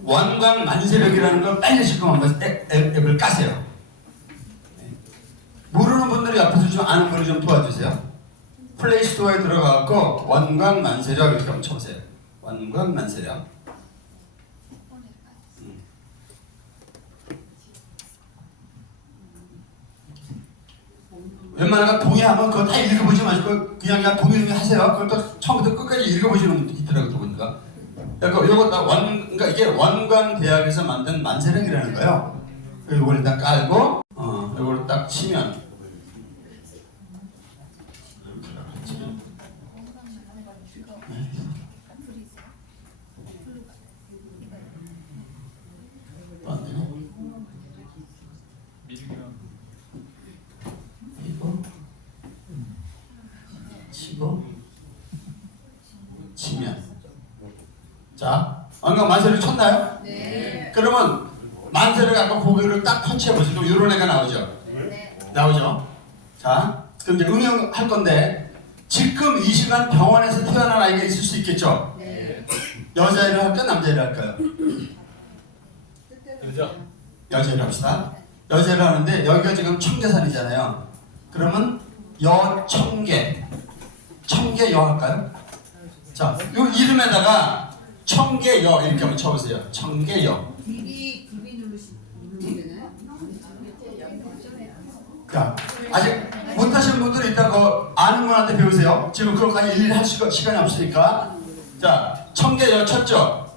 원광 만세력이라는 걸 빨리 지금 한번 앱을 까세요. 모르는 분들이 옆에서 좀 아는 분을 좀 도와주세요. 플레이스토어에 들어가서 원광 만세력 이렇게 한번 쳐보세요. 원광 만세력. 웬만하면 동의하면 그거 다 읽어보지 마시고 그냥 동의 하세요. 그걸 또 처음부터 끝까지 읽어보시는 분이 있더라고요, 두 분가. 그러니까 이거 그러니까 이게 원광대학에서 만든 만세력이라는 거예요. 이걸 일단 깔고, 이걸 딱 치면. 안 되네. 치면 자, 원광 만세를 쳤나요? 네. 그러면 만세를 갖고 고개를 딱 펀치해보시죠. 그럼 이런 애가 나오죠. 나오죠. 자, 그럼 이제 응용할 건데 지금 이 시간 병원에서 태어난 아이가 있을 수 있겠죠. 여자애를 할까요? 남자애를 할까요? 여자애를 합시다. 여자애를 하는데 여기가 지금 청계산이잖아요. 그러면 여청계, 청계여 할까요? 자, 이 이름에다가 청계여 이렇게 한번 쳐보세요. 청계여. 급이 누르면 자, 아직 못하시는 분들은 이따 그 아는 분한테 배우세요. 지금 그것까지 일일이 할 시간이 없으니까. 자, 청계여 쳤죠?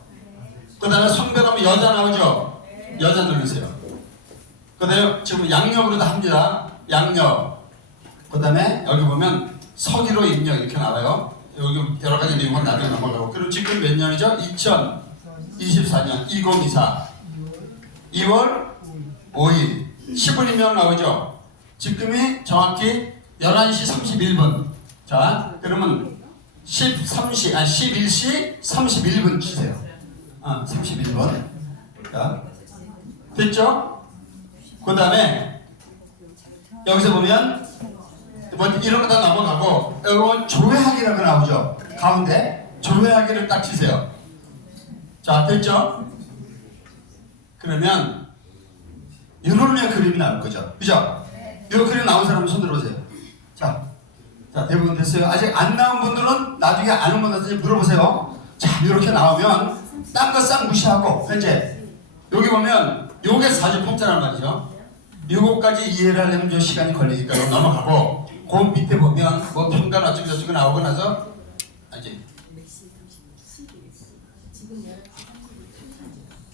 그 다음에 성별하면 여자 나오죠? 여자 누르세요. 그 다음에 지금 양력으로도 합니다. 양력. 그 다음에 여기 보면 서기로 입력 이렇게 나와요. 여기 여러 가지 내용은 나중에 넘어가고. 그리고 지금 몇 년이죠? 2024년 2024 2월 5일 10분 입력 나오죠? 지금이 정확히 11시 31분. 자, 그러면 11시 31분 치세요. 31분. 자, 됐죠? 그 다음에 여기서 보면 뭐 이런 거 다 넘어가고 여기 보면 조회하기라고 나오죠? 가운데 조회하기를 딱 치세요. 자, 됐죠? 그러면 이런 그림이 나올 거죠? 그죠? 이 그림 나온 사람 손 들어보세요. 자, 대부분 됐어요. 아직 안 나온 분들은 나중에 아는 분한테 물어보세요. 자, 이렇게 나오면 딴 거 싹 무시하고 현재 여기 보면 요게 사주팔자란 말이죠. 요거까지 이해를 하려면 좀 시간이 걸리니까 넘어가고 그 밑에 보면 뭐 평간 어쩌고 저쩌고 나오고 나서 이제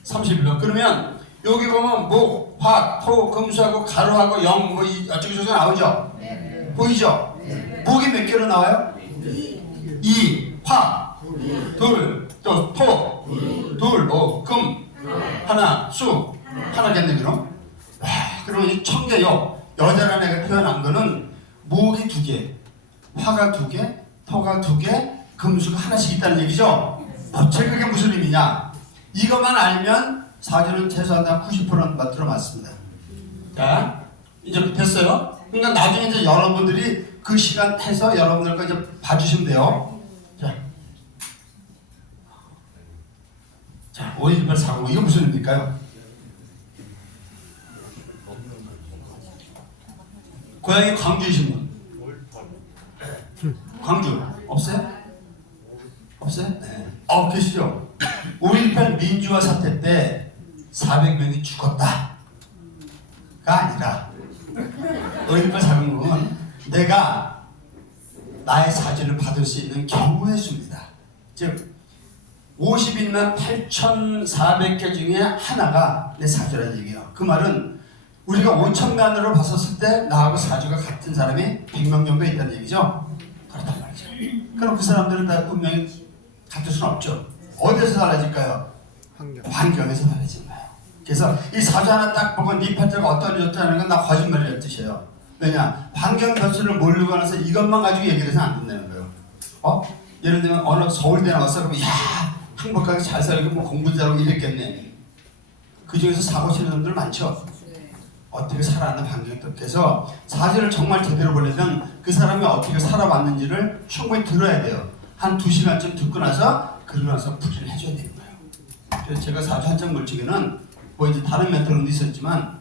31년 그러면 여기 보면 목, 화, 토, 금수하고 가루하고 영 뭐 어쩌고 저쩌고 나오죠? 보이죠? 목이 몇 개로 나와요? 2, 화, 둘, 또 토, 둘, 뭐 금, 하나, 수, 하나겠네 그럼? 와, 그러면 이 청계요 여자라는 애가 태어난 거는 목이 2개, 화가 2개, 토가 2개, 금수가 하나씩 있다는 얘기죠? 도대체 그게 무슨 의미냐? 이것만 알면 사주는 최소한 90%는 맞들어 맞습니다. 자, 이제 됐어요? 그러니까 나중에 이제 여러분들이 그 시간 해서 여러분들과 이제 봐주시면 돼요. 자, 51840 이거 무슨 의미일까요? 고향이 광주이신 분? 광주 없어요? 없어요? 네. 계시죠? 5.18 민주화 사태 때 400명이 죽었다가 아니라 5.18 사건은 내가 나의 사주를 받을 수 있는 경우의 수입니다. 즉 50인만 8,400개 중에 하나가 내 사주라는 얘기예요. 그 말은 우리가 5천만으로 봤었을 때 나하고 사주가 같은 사람이 100명 정도 있다는 얘기죠. 그렇단 말이죠. 그럼 그 사람들은 다 분명히 같을 수는 없죠. 어디에서 달라질까요? 환경에서 달라지는 거예요. 그래서 이 사주 하나 딱 보고 네 팔자가 어떠니 좋다는 건 다 거짓말이라는 뜻이에요. 왜냐? 환경 변수를 모르고 나서 이것만 가지고 얘기를 해서 안 된다는 거예요. 예를 들면 어느 서울대 나왔어 그러면 야 행복하게 잘 살고 뭐 공부 잘하고 이랬겠네. 그 중에서 사고 치는 사람들 많죠. 어떻게 살아왔는 환경이 똑해서 사주를 정말 제대로 보려면 그 사람이 어떻게 살아왔는지를 충분히 들어야 돼요. 한 2시간쯤 듣고 나서 그러고 나서 풀이를 해줘야 되는 거예요. 그래서 제가 사주 한장 물치기는 뭐 이제 다른 멘토로도 있었지만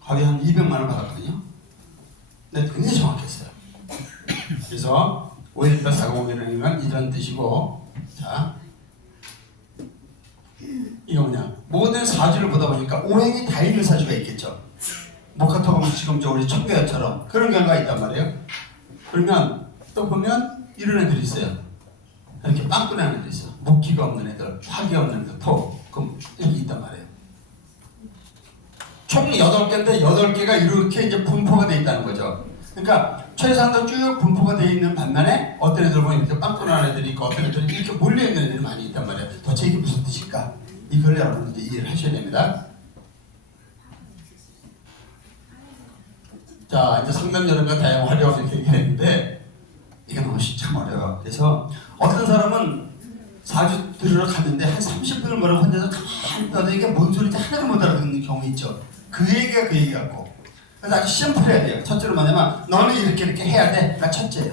거의 한 200만 원 받았거든요. 근데 굉장히 정확했어요. 그래서 5.18 사고공이라는 건 이런 뜻이고, 자, 이거 뭐냐? 모든 사주를 보다 보니까 오행이 다 있는 사주가 있겠죠. 목화토금 지금 저 우리 청계여처럼 그런 경우가 있단 말이에요. 그러면 또 보면 이런 애들이 있어요. 이렇게 빵꾸나는 애들이 있어. 목기가 없는 애들, 화기 없는 애들, 토, 금 이렇게 있단 말이에요. 총 8개인데 8개가 이렇게 이제 분포가 되어 있다는 거죠. 그러니까 최상도 쭉 분포가 되어 있는 반면에 어떤 애들 보면 이렇게 빵꾸나는 애들이 있고 어떤 애들이 이렇게 몰려있는 애들이 많이 있단 말이에요. 도대체 이게 무슨 뜻일까? 이걸 여러분들 이해를 하셔야 됩니다. 자, 이제 상담 여론과 다양한 활용을 이렇게 얘기했는데 이게 너무 참 어려워요. 그래서 어떤 사람은 사주 들으러 갔는데 한 30분을 뭐라고 혼자서 가만히 떠도 이게 뭔 소리인지 하나도 못 알아듣는 경우 있죠. 그 얘기가 그 얘기 같고. 그래서 아주 심플해야 돼요. 첫째로 뭐냐면 너는 이렇게 해야 돼. 나 첫째야.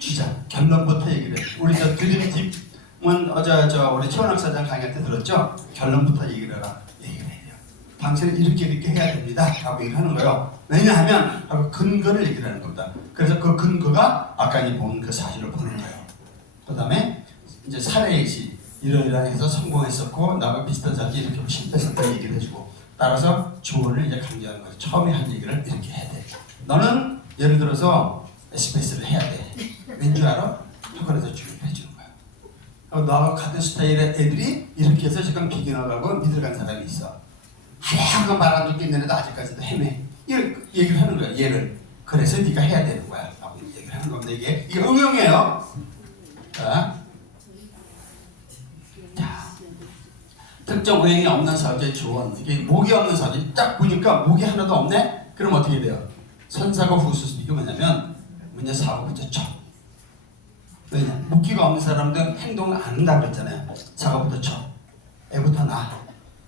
주자. 결론부터 얘기를 해. 우리 저 드림팀은 우리 최원학 사장 강의할 때 들었죠? 결론부터 얘기를 해라. 얘기를 해야 돼요. 당신은 이렇게 해야 됩니다. 라고 얘기를 하는 거예요. 왜냐하면 하고 근거를 얘기를 하는 겁니다. 그래서 그 근거가 아까 본 그 사실을 보는 거예요. 그 다음에 이제 사례이시 이러이러 해서 성공했었고 나하고 비슷한 사람이 이렇게 실패했었다는 얘기를 해주고 따라서 조언을 이제 강조하는 거예요. 처음에 한 얘기를 이렇게 해야 돼. 너는 예를 들어서 SPS를 해야 돼. 왠줄 알아? 학원에서 주입 해주는 거야. 너하고 같은 스타일의 애들이 이렇게 해서 지금 비기너가고 미들 간 사람이 있어. 하얀 말 안 듣고 있는 애도 아직까지도 헤매. 이렇게 얘기를 하는 거야. 얘를. 그래서 네가 해야 되는 거야. 라고 얘기를 하는 겁니다. 이게 응용이에요. 자, 특정 오행이 없는 사주의 조언. 이게 목이 없는 사주. 딱 보니까 목이 하나도 없네? 그럼 어떻게 돼요? 선사고 후수수. 이게 뭐냐면 먼저 사고부터 쳐. 왜냐? 목기가 없는 사람들은 행동을 안 한다고 그랬잖아요. 사고부터 쳐. 애부터 나.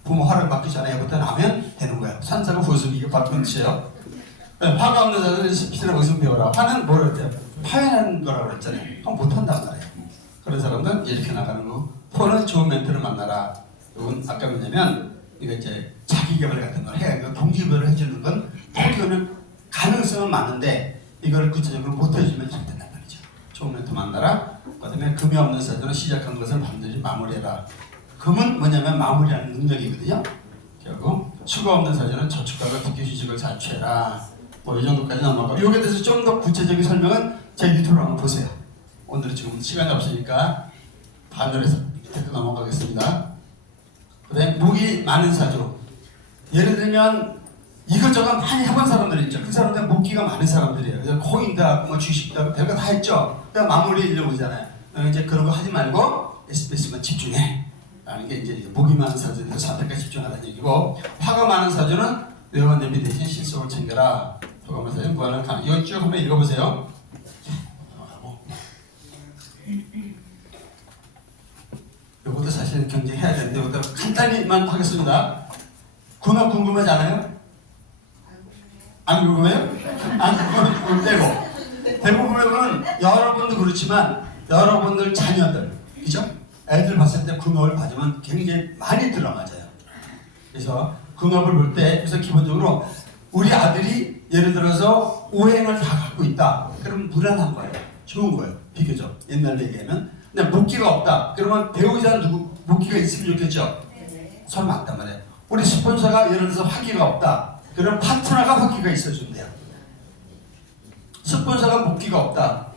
부모 화를 받기 전에 애부터 나면 되는 거야. 선사고 후수수. 이게 바꾼 뜻이에요. 화가 없는 사람들은 스피드라고 무슨 배워라. 화는 뭐라 그랬대요? 파해하는 거라고 그랬잖아요. 그럼 못한단 말이에요. 그런 사람들은 이렇게 나가는 거고. 포는 좋은 멘트를 만나라. 이건 아까 뭐냐면 이거 이제 자기 개발 같은 걸 해야 동기부여를 해주는 건 포기는 가능성은 많은데 이걸 구체적으로 못 해주면 잘 된단 말이죠. 좋은 멘트 만나라. 그다음에 금이 없는 사주는 시작한 것을 반드시 마무리해라. 금은 뭐냐면 마무리하는 능력이거든요. 결국 수가 없는 사주는 저축하고 특히 휴식을 잘 취해라. 뭐 이 정도까지 넘어가고 여기에 대해서 좀 더 구체적인 설명은 제 유튜브로 한번 보세요. 오늘은 지금 시간이 없으니까 반으로 해서 밑으로 넘어가겠습니다. 그다음에 목이 많은 사주. 예를 들면 이것저것 많이 해본 사람들이 있죠. 그 사람들은 목기가 많은 사람들이에요. 그래서 코인도 하고 뭐 주식도 하고 별거 다 했죠. 그냥 마무리 일려고 오잖아요. 이제 그런 거 하지 말고 SPS만 집중해. 라는 게 이제 목이 많은 사주에 대해서 선택에 집중하라는 얘기고 화가 많은 사주는 외화 대비 대신 실속을 챙겨라. 화가 많은 사주는 무한을 가는. 이거 쭉 한번 읽어보세요. 이것도 사실 굉장히 해야 되는데 이것도 간단히만 하겠습니다. 궁합 궁금하지 않아요? 안 궁금해요? 안 궁금해요. 대부분은 여러분도 그렇지만 여러분들 자녀들, 그죠? 애들 봤을 때 궁합을 봐주면 굉장히 많이 들어맞아요. 그래서 궁합을 볼 때 그래서 기본적으로 우리 아들이 예를 들어서 오행을 다 갖고 있다. 그럼 무난한 거예요. 좋은 거예요. 비교적 옛날 얘기하면. 근데 목기가 없다. 그러면 배우자는 누구 목기가 있으면 좋겠죠? 설마 안단 말이에요. 우리 스폰서가 예를 들어서 화기가 없다. 그럼 파트너가 화기가 있어주면 돼요. 스폰서가 목기가 없다.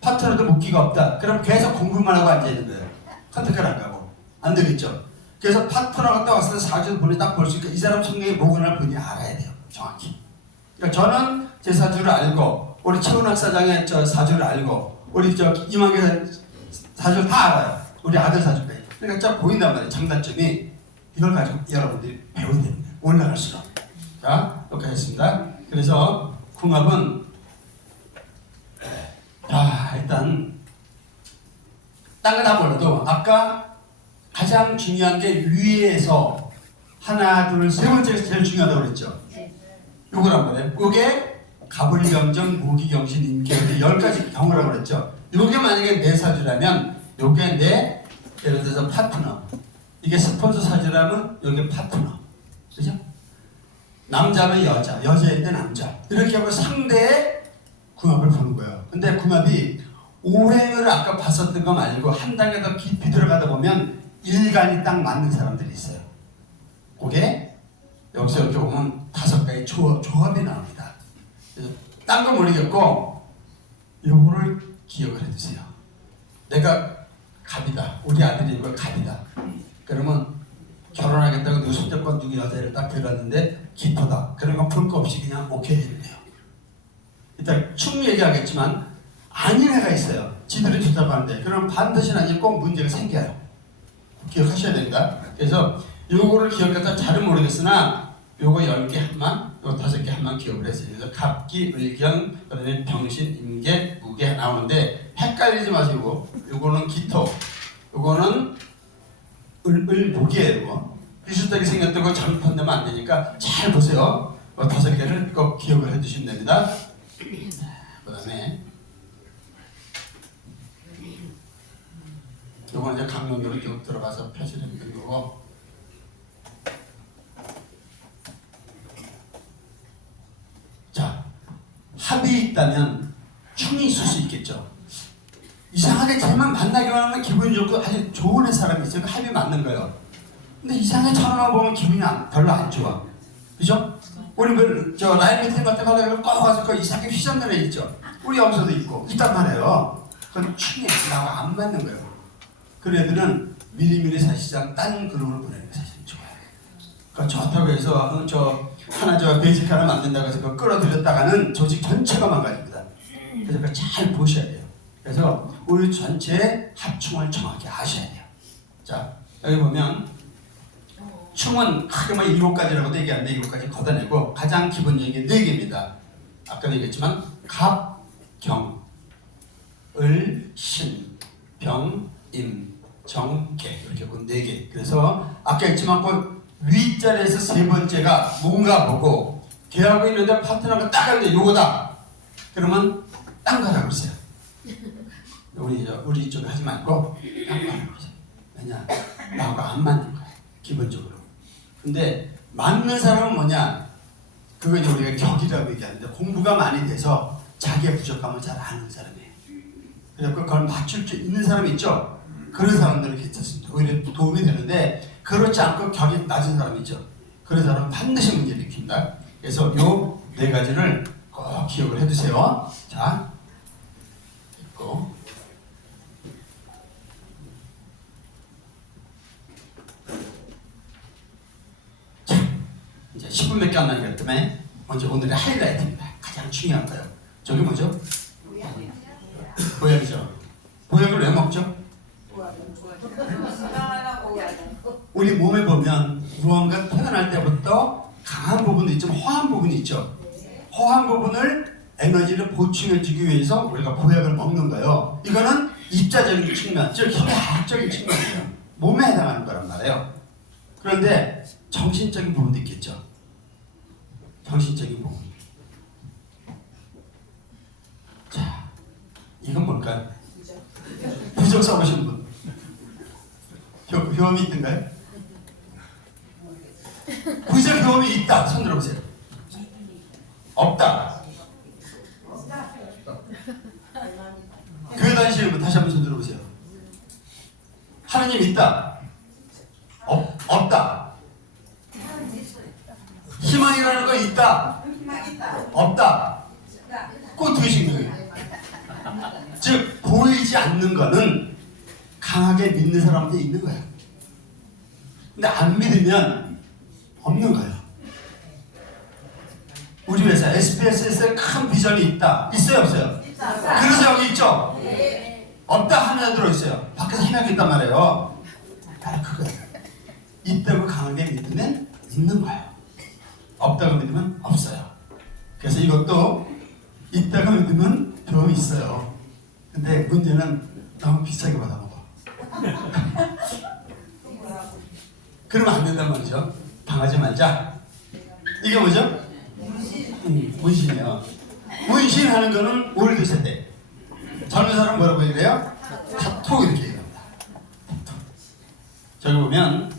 파트너도 목기가 없다. 그럼 계속 공부만 하고 앉아있는 거예요. 선택을 안 가고. 안 되겠죠? 그래서 파트너가 딱 왔을 때 사주를 보니 딱 볼 수 있으니까 이 사람 성격이 뭐구나 본인이 알아야 돼요. 정확히. 그러니까 저는 제 사주를 알고 우리 최은학 사장의 저 사주를 알고 우리 저 이만계 사주를 다 알아요. 우리 아들 사주까지. 그러니까 딱 보인단 말이에요. 장단점이 이걸 가지고 여러분들이 배워야 되는 거예요. 올라갈수록. 자, 여기까지 했습니다. 그래서 궁합은 일단 딴 거 다 몰라도 아까 가장 중요한 게 위에서 하나, 둘, 세 번째가 제일 중요하다고 그랬죠. 요거란 말이에요. 요게 가불경정, 무기경신, 임계운이 10가지 경우라고 그랬죠. 요게 만약에 내 사주라면 요게 내 예를 들어서 파트너. 이게 스폰서 사주라면 요게 파트너. 그죠? 남자면 여자, 여자인데 남자. 이렇게 하고 상대의 궁합을 보는 거예요. 근데 궁합이 오행을 아까 봤었던 거 말고 한 단계 더 깊이 들어가다 보면 일간이 딱 맞는 사람들이 있어요. 그게 여기서 이렇게 보면 5가지 조합이 나옵니다. 그래서 딴 거 모르겠고 요거를 기억을 해두세요. 내가 갑이다. 우리 아들이 이거 갑이다. 그러면 결혼하겠다고 누구 손잡고 누구 여자를 딱 들었는데 기토다. 그러면 볼 거 없이 그냥 오케이 해주네요. 일단 충 얘기하겠지만 아닌 애가 있어요. 지들이 조잡하는데 그럼 반드시 아니면 꼭 문제가 생겨요. 기억하셔야 됩니다. 그래서 요거를 기억했다 잘은 모르겠으나 요거 10개 한만, 요거 5개 한만 기억을 했어요. 그래서 갑기, 을경, 그다음에 병신, 임계, 무계 나오는데 헷갈리지 마시고 요거는 기토, 그거는 을목이에요. 이거. 비슷하게 생겼다고 잘못 판단하면 안 되니까 잘 보세요. 5개를 꼭 기억을 해두시면 됩니다. 그 다음에 이거는 이제 강론으로 쭉 들어가서 표시를 해주는 거고, 자, 합이 있다면 충이 있을 수 있겠죠. 이상하게 쟤만 나기만 하면 기분이 좋고 아주 좋은 사람이 있어요. 합이 맞는 거예요. 근데 이상하게 저만 보면 기분이 별로 안 좋아. 그죠? 우리 저 라인 미팅 같은 거 하려고 꼭 가서 그 이상하게 휘젓는 애 있죠. 우리 여기서도 있고 있단 말이에요. 그건 충이 나하고 안 맞는 거예요. 그런 애들은 미리미리 사실상 딴 그룹을 보내는 게 사실 좋아요. 그러니까 좋다고 해서 저 베이직 하나 만든다고 해서 그거 끌어들였다가는 조직 전체가 망가집니다. 그래서 그걸 잘 보셔야 돼요. 그래서 우리 전체의 합충을 정확히 아셔야 돼요. 자, 여기 보면 충은 크게 뭐 7가지라고도 얘기하는데 7가지 걷어내고 가장 기본적인 게 4개입니다. 아까도 얘기했지만 갑, 경, 을, 신, 병, 임, 정, 개 이렇게 그 4개. 그래서 아까 했지만 그 위자리에서 세 번째가 뭔가 보고 개하고 있는데 파트너가 딱 하는데 요거다. 그러면 딴 거 하라고 그러세요. 우리 이쪽에 하지 말고 딴 거 하라고 그러세요. 왜냐? 나하고 안 맞는 거야. 기본적으로. 근데 맞는 사람은 뭐냐? 그거 이제 우리가 격이라고 얘기하는데 공부가 많이 돼서 자기의 부족함을 잘 아는 사람이에요. 그래서 그걸 맞출 수 있는 사람이 있죠? 그런 사람들은 괜찮습니다. 오히려 도움이 되는데 그렇지 않고 격이 낮은 사람이 있죠? 그런 사람은 반드시 문제를 일으킨다. 그래서 요 4가지를 꼭 기억을 해두세요. 자, 있고 이제 10분밖에 안 남았기 때문에 먼저 오늘의 하이라이트입니다. 가장 중요한 거예요. 저게 뭐죠? 보약이죠. 보약을 왜 먹죠? 우리 몸에 보면 무언가 태어날 때부터 강한 부분도 있지만 허한 부분이 있죠. 허한 부분을 에너지를 보충해주기 위해서 우리가 보약을 먹는 거예요. 이거는 입자적인 측면, 즉 힘학적인 측면이에요. 몸에 해당하는 거란 말이에요. 그런데 정신적인 부분도 있겠죠. 정신적인 부분. 자, 이건 뭘까요? 부적 써보신 분. 효험이 있던가요? 부적 효험이 있다. 손 들어보세요. 없다. 교회 다니시는 분 다시 한번 손 들어보세요. 하느님 있다. 없다. 희망이라는 거 있다. 없다. 그건 어떻게 생각해요? 즉 보이지 않는 거는 강하게 믿는 사람한테 있는 거예요. 근데 안 믿으면 없는 거예요. 우리 회사 SPSS에 큰 비전이 있다. 있어요 없어요? 그래서 여기 있죠? 없다 하나 들어있어요. 밖에서 희망이 있단 말이에요. 바로 그거예요. 있다고 강하게 믿으면 있는 거예요. 없다고 믿으면 없어요. 그래서 이것도 있다고 믿으면 더 있어요. 근데 문제는 너무 비싸게 받아먹어. 그러면 안 된단 말이죠. 당하지 말자. 이게 뭐죠? 문신이에요. 문신하는 거는 올드 세대. 젊은 사람 뭐라고 얘기해요? 타투 이렇게 얘기합니다. 타투. 저기 보면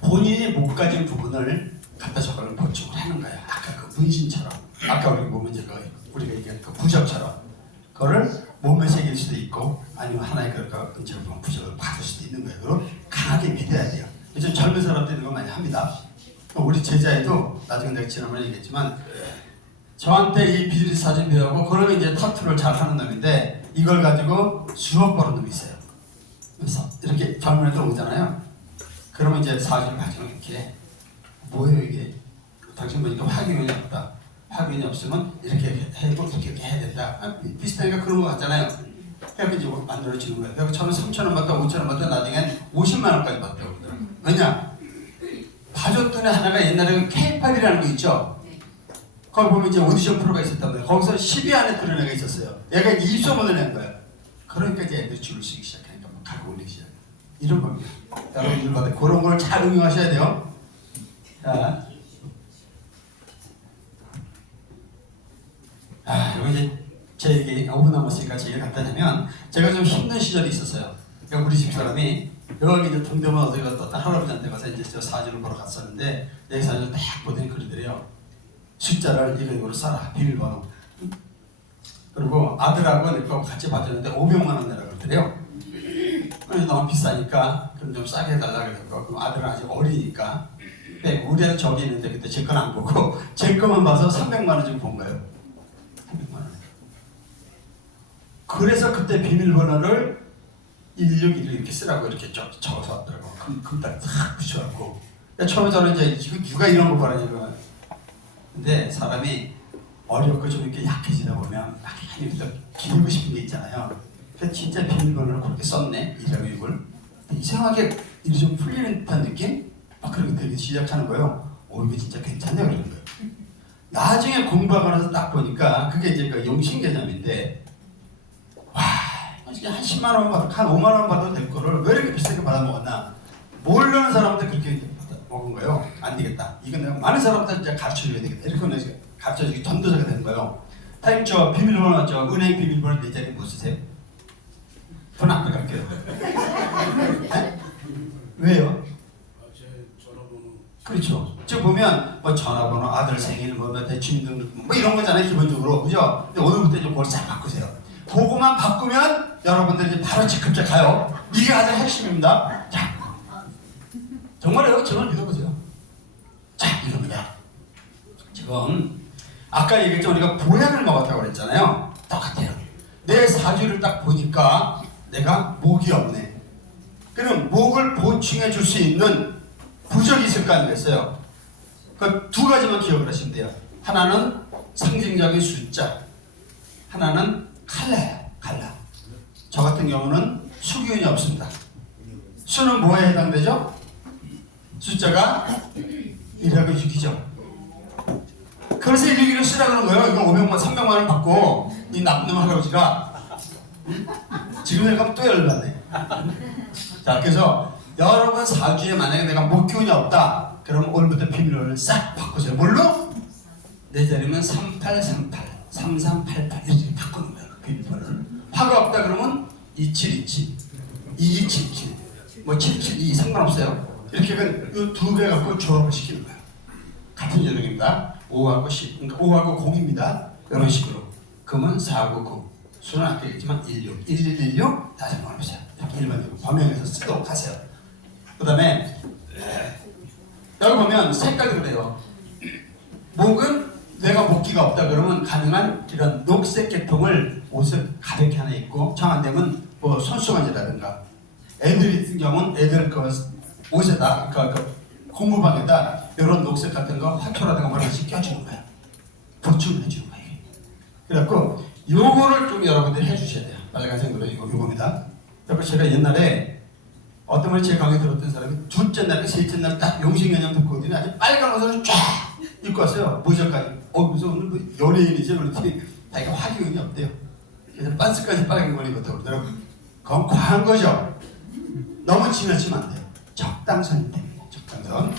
본인이 못 가진 부분을 갖다 저걸 보충을 하는 거예요. 아까 그 문신처럼. 아까 우리 몸은 이제 우리가 얘기한 그 부적처럼. 그거를 몸에 새길 수도 있고 아니면 하나의 그런 이제 부적을 받을 수도 있는 거예요. 그리고 강하게 믿어야 돼요. 요즘 젊은 사람들이 이런 거 많이 합니다. 우리 제자에도 나중에 내가 지난번에 얘기했지만 저한테 이 비즈니스 사진 배우고 그러면 이제 타투를 잘 하는 놈인데 이걸 가지고 수억 버는 놈이 있어요. 그래서 이렇게 젊은 애들 오잖아요. 그러면 이제 사진을 가지고 이렇게 뭐예요 이게? 당신 보니까 확인이 없다. 확인이 없으면 이렇게 해고 이렇게 해야 된다. 비슷하니까 그런 거 같잖아요. 해서 이제 만들어지는 거예요. 그래서 처음에 3,000원 받다 5,000원 받다 나중엔 50만 원까지 받다고 그러더라고요. 왜냐? 봐줬던 애 하나가 옛날에 K8이라는 거 있죠? 거기 보면 이제 오디션 프로가 있었단 말이에요. 거기서 10위 안에 그런 애가 있었어요. 얘가 입소문을 낸 거예요. 그러니까 이제 애들이 줄을 서기 시작하니까 갖고 오기 시작. 이런 겁니다. 여러분 이런 거 그런 걸 잘 응용하셔야 돼요. 자, 여기 이제 제 얘기 5분 남았으니까 제 얘기 간단하면 제가 좀 힘든 시절이 있었어요. 그러니까 우리 집 사람이 여기 이제 동대문 어디 갔다 할아버지한테 가서 이제 저 사주를 보러 갔었는데 내 사주를 딱 보더니 그러더래요. 숫자를 이거 써라 비밀번호. 그리고 아들하고 내 거하고 같이 봐줬는데 500만 원 내라 그러더래요. 그래서 너무 비싸니까 그럼 좀 싸게 해달라 그랬고 그럼 아들은 아직 어리니까 우리 아들 저기 있는데 그때 제 건 안 보고 제 거만 봐서 300만 원 주고 본 거예요. 300만 원. 그래서 그때 비밀번호를 161 이렇게 쓰라고 이렇게 적어서 왔더라고. 금딱 탁 붙여갖고. 처음에 저는 이제 이거 누가 이런 거 바라냐고. 근데 사람이 어렵고 좀 이렇게 약해지다 보면 막 이렇게 기르고 싶은 게 있잖아요. 그래서 진짜 비밀번호를 그렇게 썼네. 161을. 이상하게 일이 좀 풀리는 듯한 느낌? 막 그렇게 들기 시작하는 거예요. 이거 진짜 괜찮네 그러는 거예요. 나중에 공부하고 나서 딱 보니까 그게 이제 그 용신 개념인데 와 한 10만 원 받아 한 5만 원 받아도 될 거를 왜 이렇게 비싸게 받아 먹었나? 모르는 사람한테 그렇게 먹은 거예요. 안 되겠다. 이건 내가 많은 사람한테 이제 가르쳐줘야 되겠다. 이렇게 가르쳐주기 전도자가 되는 거예요. 타임 저 비밀번호 은행 비밀번호 내 자리 못 쓰세요? 돈 안 들어갈게요. 네? 왜요? 그렇죠. 지금 보면 뭐 전화번호, 아들 생일, 뭐 대출등록 뭐 이런 거잖아요 기본적으로, 그죠? 근데 오늘부터 좀 그걸 싹 바꾸세요. 그거만 바꾸면 여러분들이 이제 바로 직급제 가요. 이게 가장 핵심입니다. 자, 정말요? 저를 믿어보세요. 자, 이겁니다. 지금 아까 얘기했죠. 우리가 보약을 먹었다고 그랬잖아요. 똑같아요. 내 사주를 딱 보니까 내가 목이 없네. 그럼 목을 보충해 줄 수 있는 부적이 있을 거 아니겠어요? 그 두 가지만 기억을 하시면 돼요. 하나는 상징적인 숫자, 하나는 칼라예요. 칼라. 저 같은 경우는 수기운이 없습니다. 수는 뭐에 해당되죠? 숫자가 1하고 6이죠. 그래서 161을 쓰라 그러는 거예요. 이거 500만, 300만 원 받고 이 나쁜 놈 할아버지가 지금 생각하면 또 열받네. 자, 그래서 여러분 사주에 만약에 내가 목기운이 없다 그럼 오늘부터 비밀번호를 싹 바꾸세요. 뭘로? 내 자리면 3838, 3388 이렇게 바꾸는 거예요. 비밀번호를. 화가 없다 그러면 2727, 2277, 뭐 772 상관없어요. 이렇게 이 두 개 갖고 조합을 시키는 거예요. 같은 요령입니다. 5하고 10, 그러니까 5하고 0입니다. 이런 식으로. 금은 4하고 9, 수는 아까 얘기했지만 16, 1116 다시 한번 해보세요. 이렇게 일반적으로 범용해서 쓰도록 하세요. 그 다음에 여기 보면 색깔이 그래요. 목은 내가 목기가 없다 그러면 가능한 이런 녹색 계통을 옷에 가볍게 하나 입고 정 안 되면 뭐 손수건이라든가 애들 같은 경우는 애들 그 옷에다 그 공부방에다 이런 녹색 같은 거 화초라든가 뭐 하나씩 껴주는 거야. 보충을 해주는 거야. 그래갖고 요거를 좀 여러분들이 해주셔야 돼요. 빨간색으로 요겁니다. 그래서 제가 옛날에 어떤 분이 제 강의 들었던 사람이 둘째 날, 셋째 날 딱 용신개념 듣고 오더니 아주 빨간 옷을 쫙 입고 왔어요. 모자까지. 그래서 오늘 뭐 연예인이죠. 그랬더니 자기가 화기운이 없대요. 그래서 반스까지 빨간 걸 입었다고 그러더라고요. 그건 과한 거죠. 너무 지나치면 안 돼요. 적당선이 됩니다. 적당선.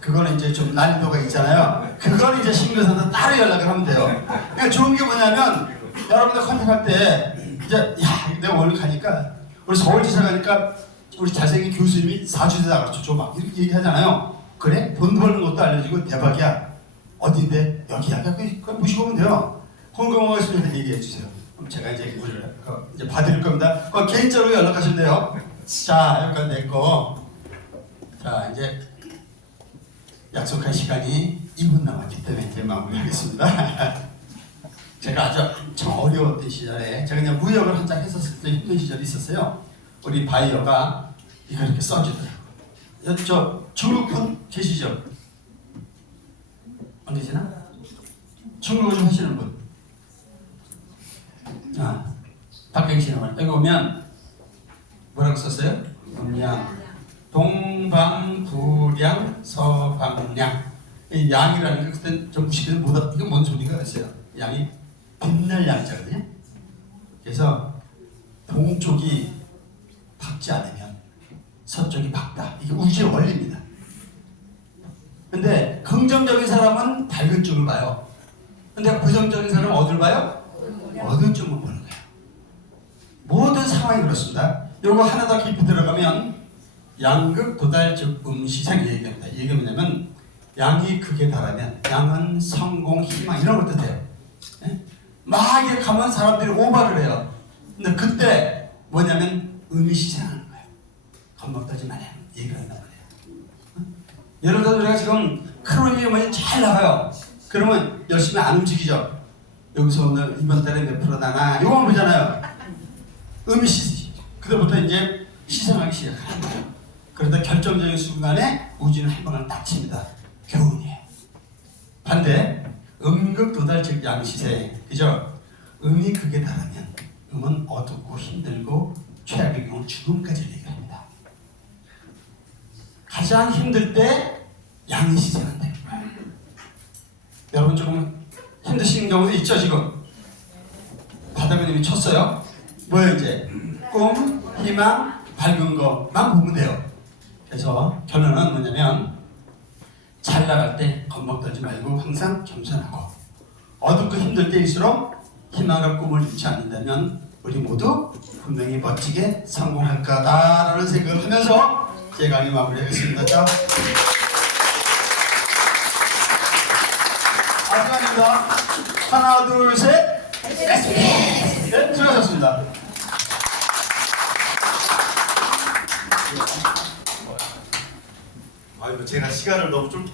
그거는 이제 좀 난이도가 있잖아요. 그거는 이제 신교사한테 따로 연락을 하면 돼요. 그러니까 좋은 게 뭐냐면 여러분들 컨택할 때 이제 야 내가 오늘 가니까 우리 서울지사 가니까 우리 잘생긴 교수님이 사주대다 가르쳐 줘 막 이렇게 얘기하잖아요. 그래? 돈 버는 것도 알려주고 대박이야. 어딘데? 여기야. 그냥 무시고 오면 돼요. 궁금하시면 얘기해 주세요. 그럼 제가 이제 이제 봐드릴 겁니다. 개인적으로 연락하시면 돼요. 자, 여기까지 냈고. 자, 이제 약속한 시간이 2분 남았기 때문에 이제 마무리하겠습니다. 제가 아주 참 어려웠던 시절에 제가 그냥 무역을 한창 했었을 때 힘든 시절이 있었어요. 우리 바이어가 이거 이렇게 써주더라고요. 저 중국분 계시죠? 안 계시나? 중국어 좀 하시는 분. 박경신은 여기 보면 뭐라고 썼어요? 동방부량 서방량. 이 양이라는 게 그때 좀 무식해서 못 이거 뭔 소리가 있어요? 양이 빛날 양자거든요. 그래서 동쪽이 밝지 않으면 서쪽이 밝다. 이게 우주의 원리입니다. 근데 긍정적인 사람은 밝은 쪽을 봐요. 근데 부정적인 사람은 어디를 봐요? 어두운 쪽을 보는 거예요. 모든 상황이 그렇습니다. 요거 하나 더 깊이 들어가면 양극 도달적 음시생 얘기합니다. 이게 뭐냐면 양이 극에 달하면 양은 성공, 희망 이런 걸 뜻해요. 예? 막 이렇게 하면 사람들이 오버를 해요. 근데 그때 뭐냐면 음시생하는 거예요. 겁먹다지 마냐 얘기를 한단 말이에요. 예를 들어 우리가 지금 크로니에 많이 잘 나가요. 그러면 열심히 안 움직이죠. 여기서 오늘 이번 달에 몇 프로 나나 이거만 보잖아요. 음시 그때부터 이제 시생하기 시작하는 거예요. 그러다 결정적인 순간에 우주는 한 방을 딱 칩니다. 교훈이에요. 반대 음극 도달적 양시세 그죠? 음이 극에 달하면 음은 어둡고 힘들고 최악의 경우 죽음까지 얘기합니다. 가장 힘들 때 양이 시생한다. 여러분 조금 힘드신 경우도 있죠 지금? 바다면님이 쳤어요. 뭐예요 이제? 꿈, 희망, 밝은 것만 보면 돼요. 그래서 결론은 뭐냐면 잘 나갈 때 겁먹지 말고 항상 겸손하고 어둡고 힘들 때일수록 희망과 꿈을 잃지 않는다면 우리 모두 분명히 멋지게 성공할 거다라는 생각을 하면서 제 강의 마무리하겠습니다. 자, 아직입니다. 하나, 둘, 셋. 네, 수고하셨습니다. 아이고 제가 시간을 너무 좀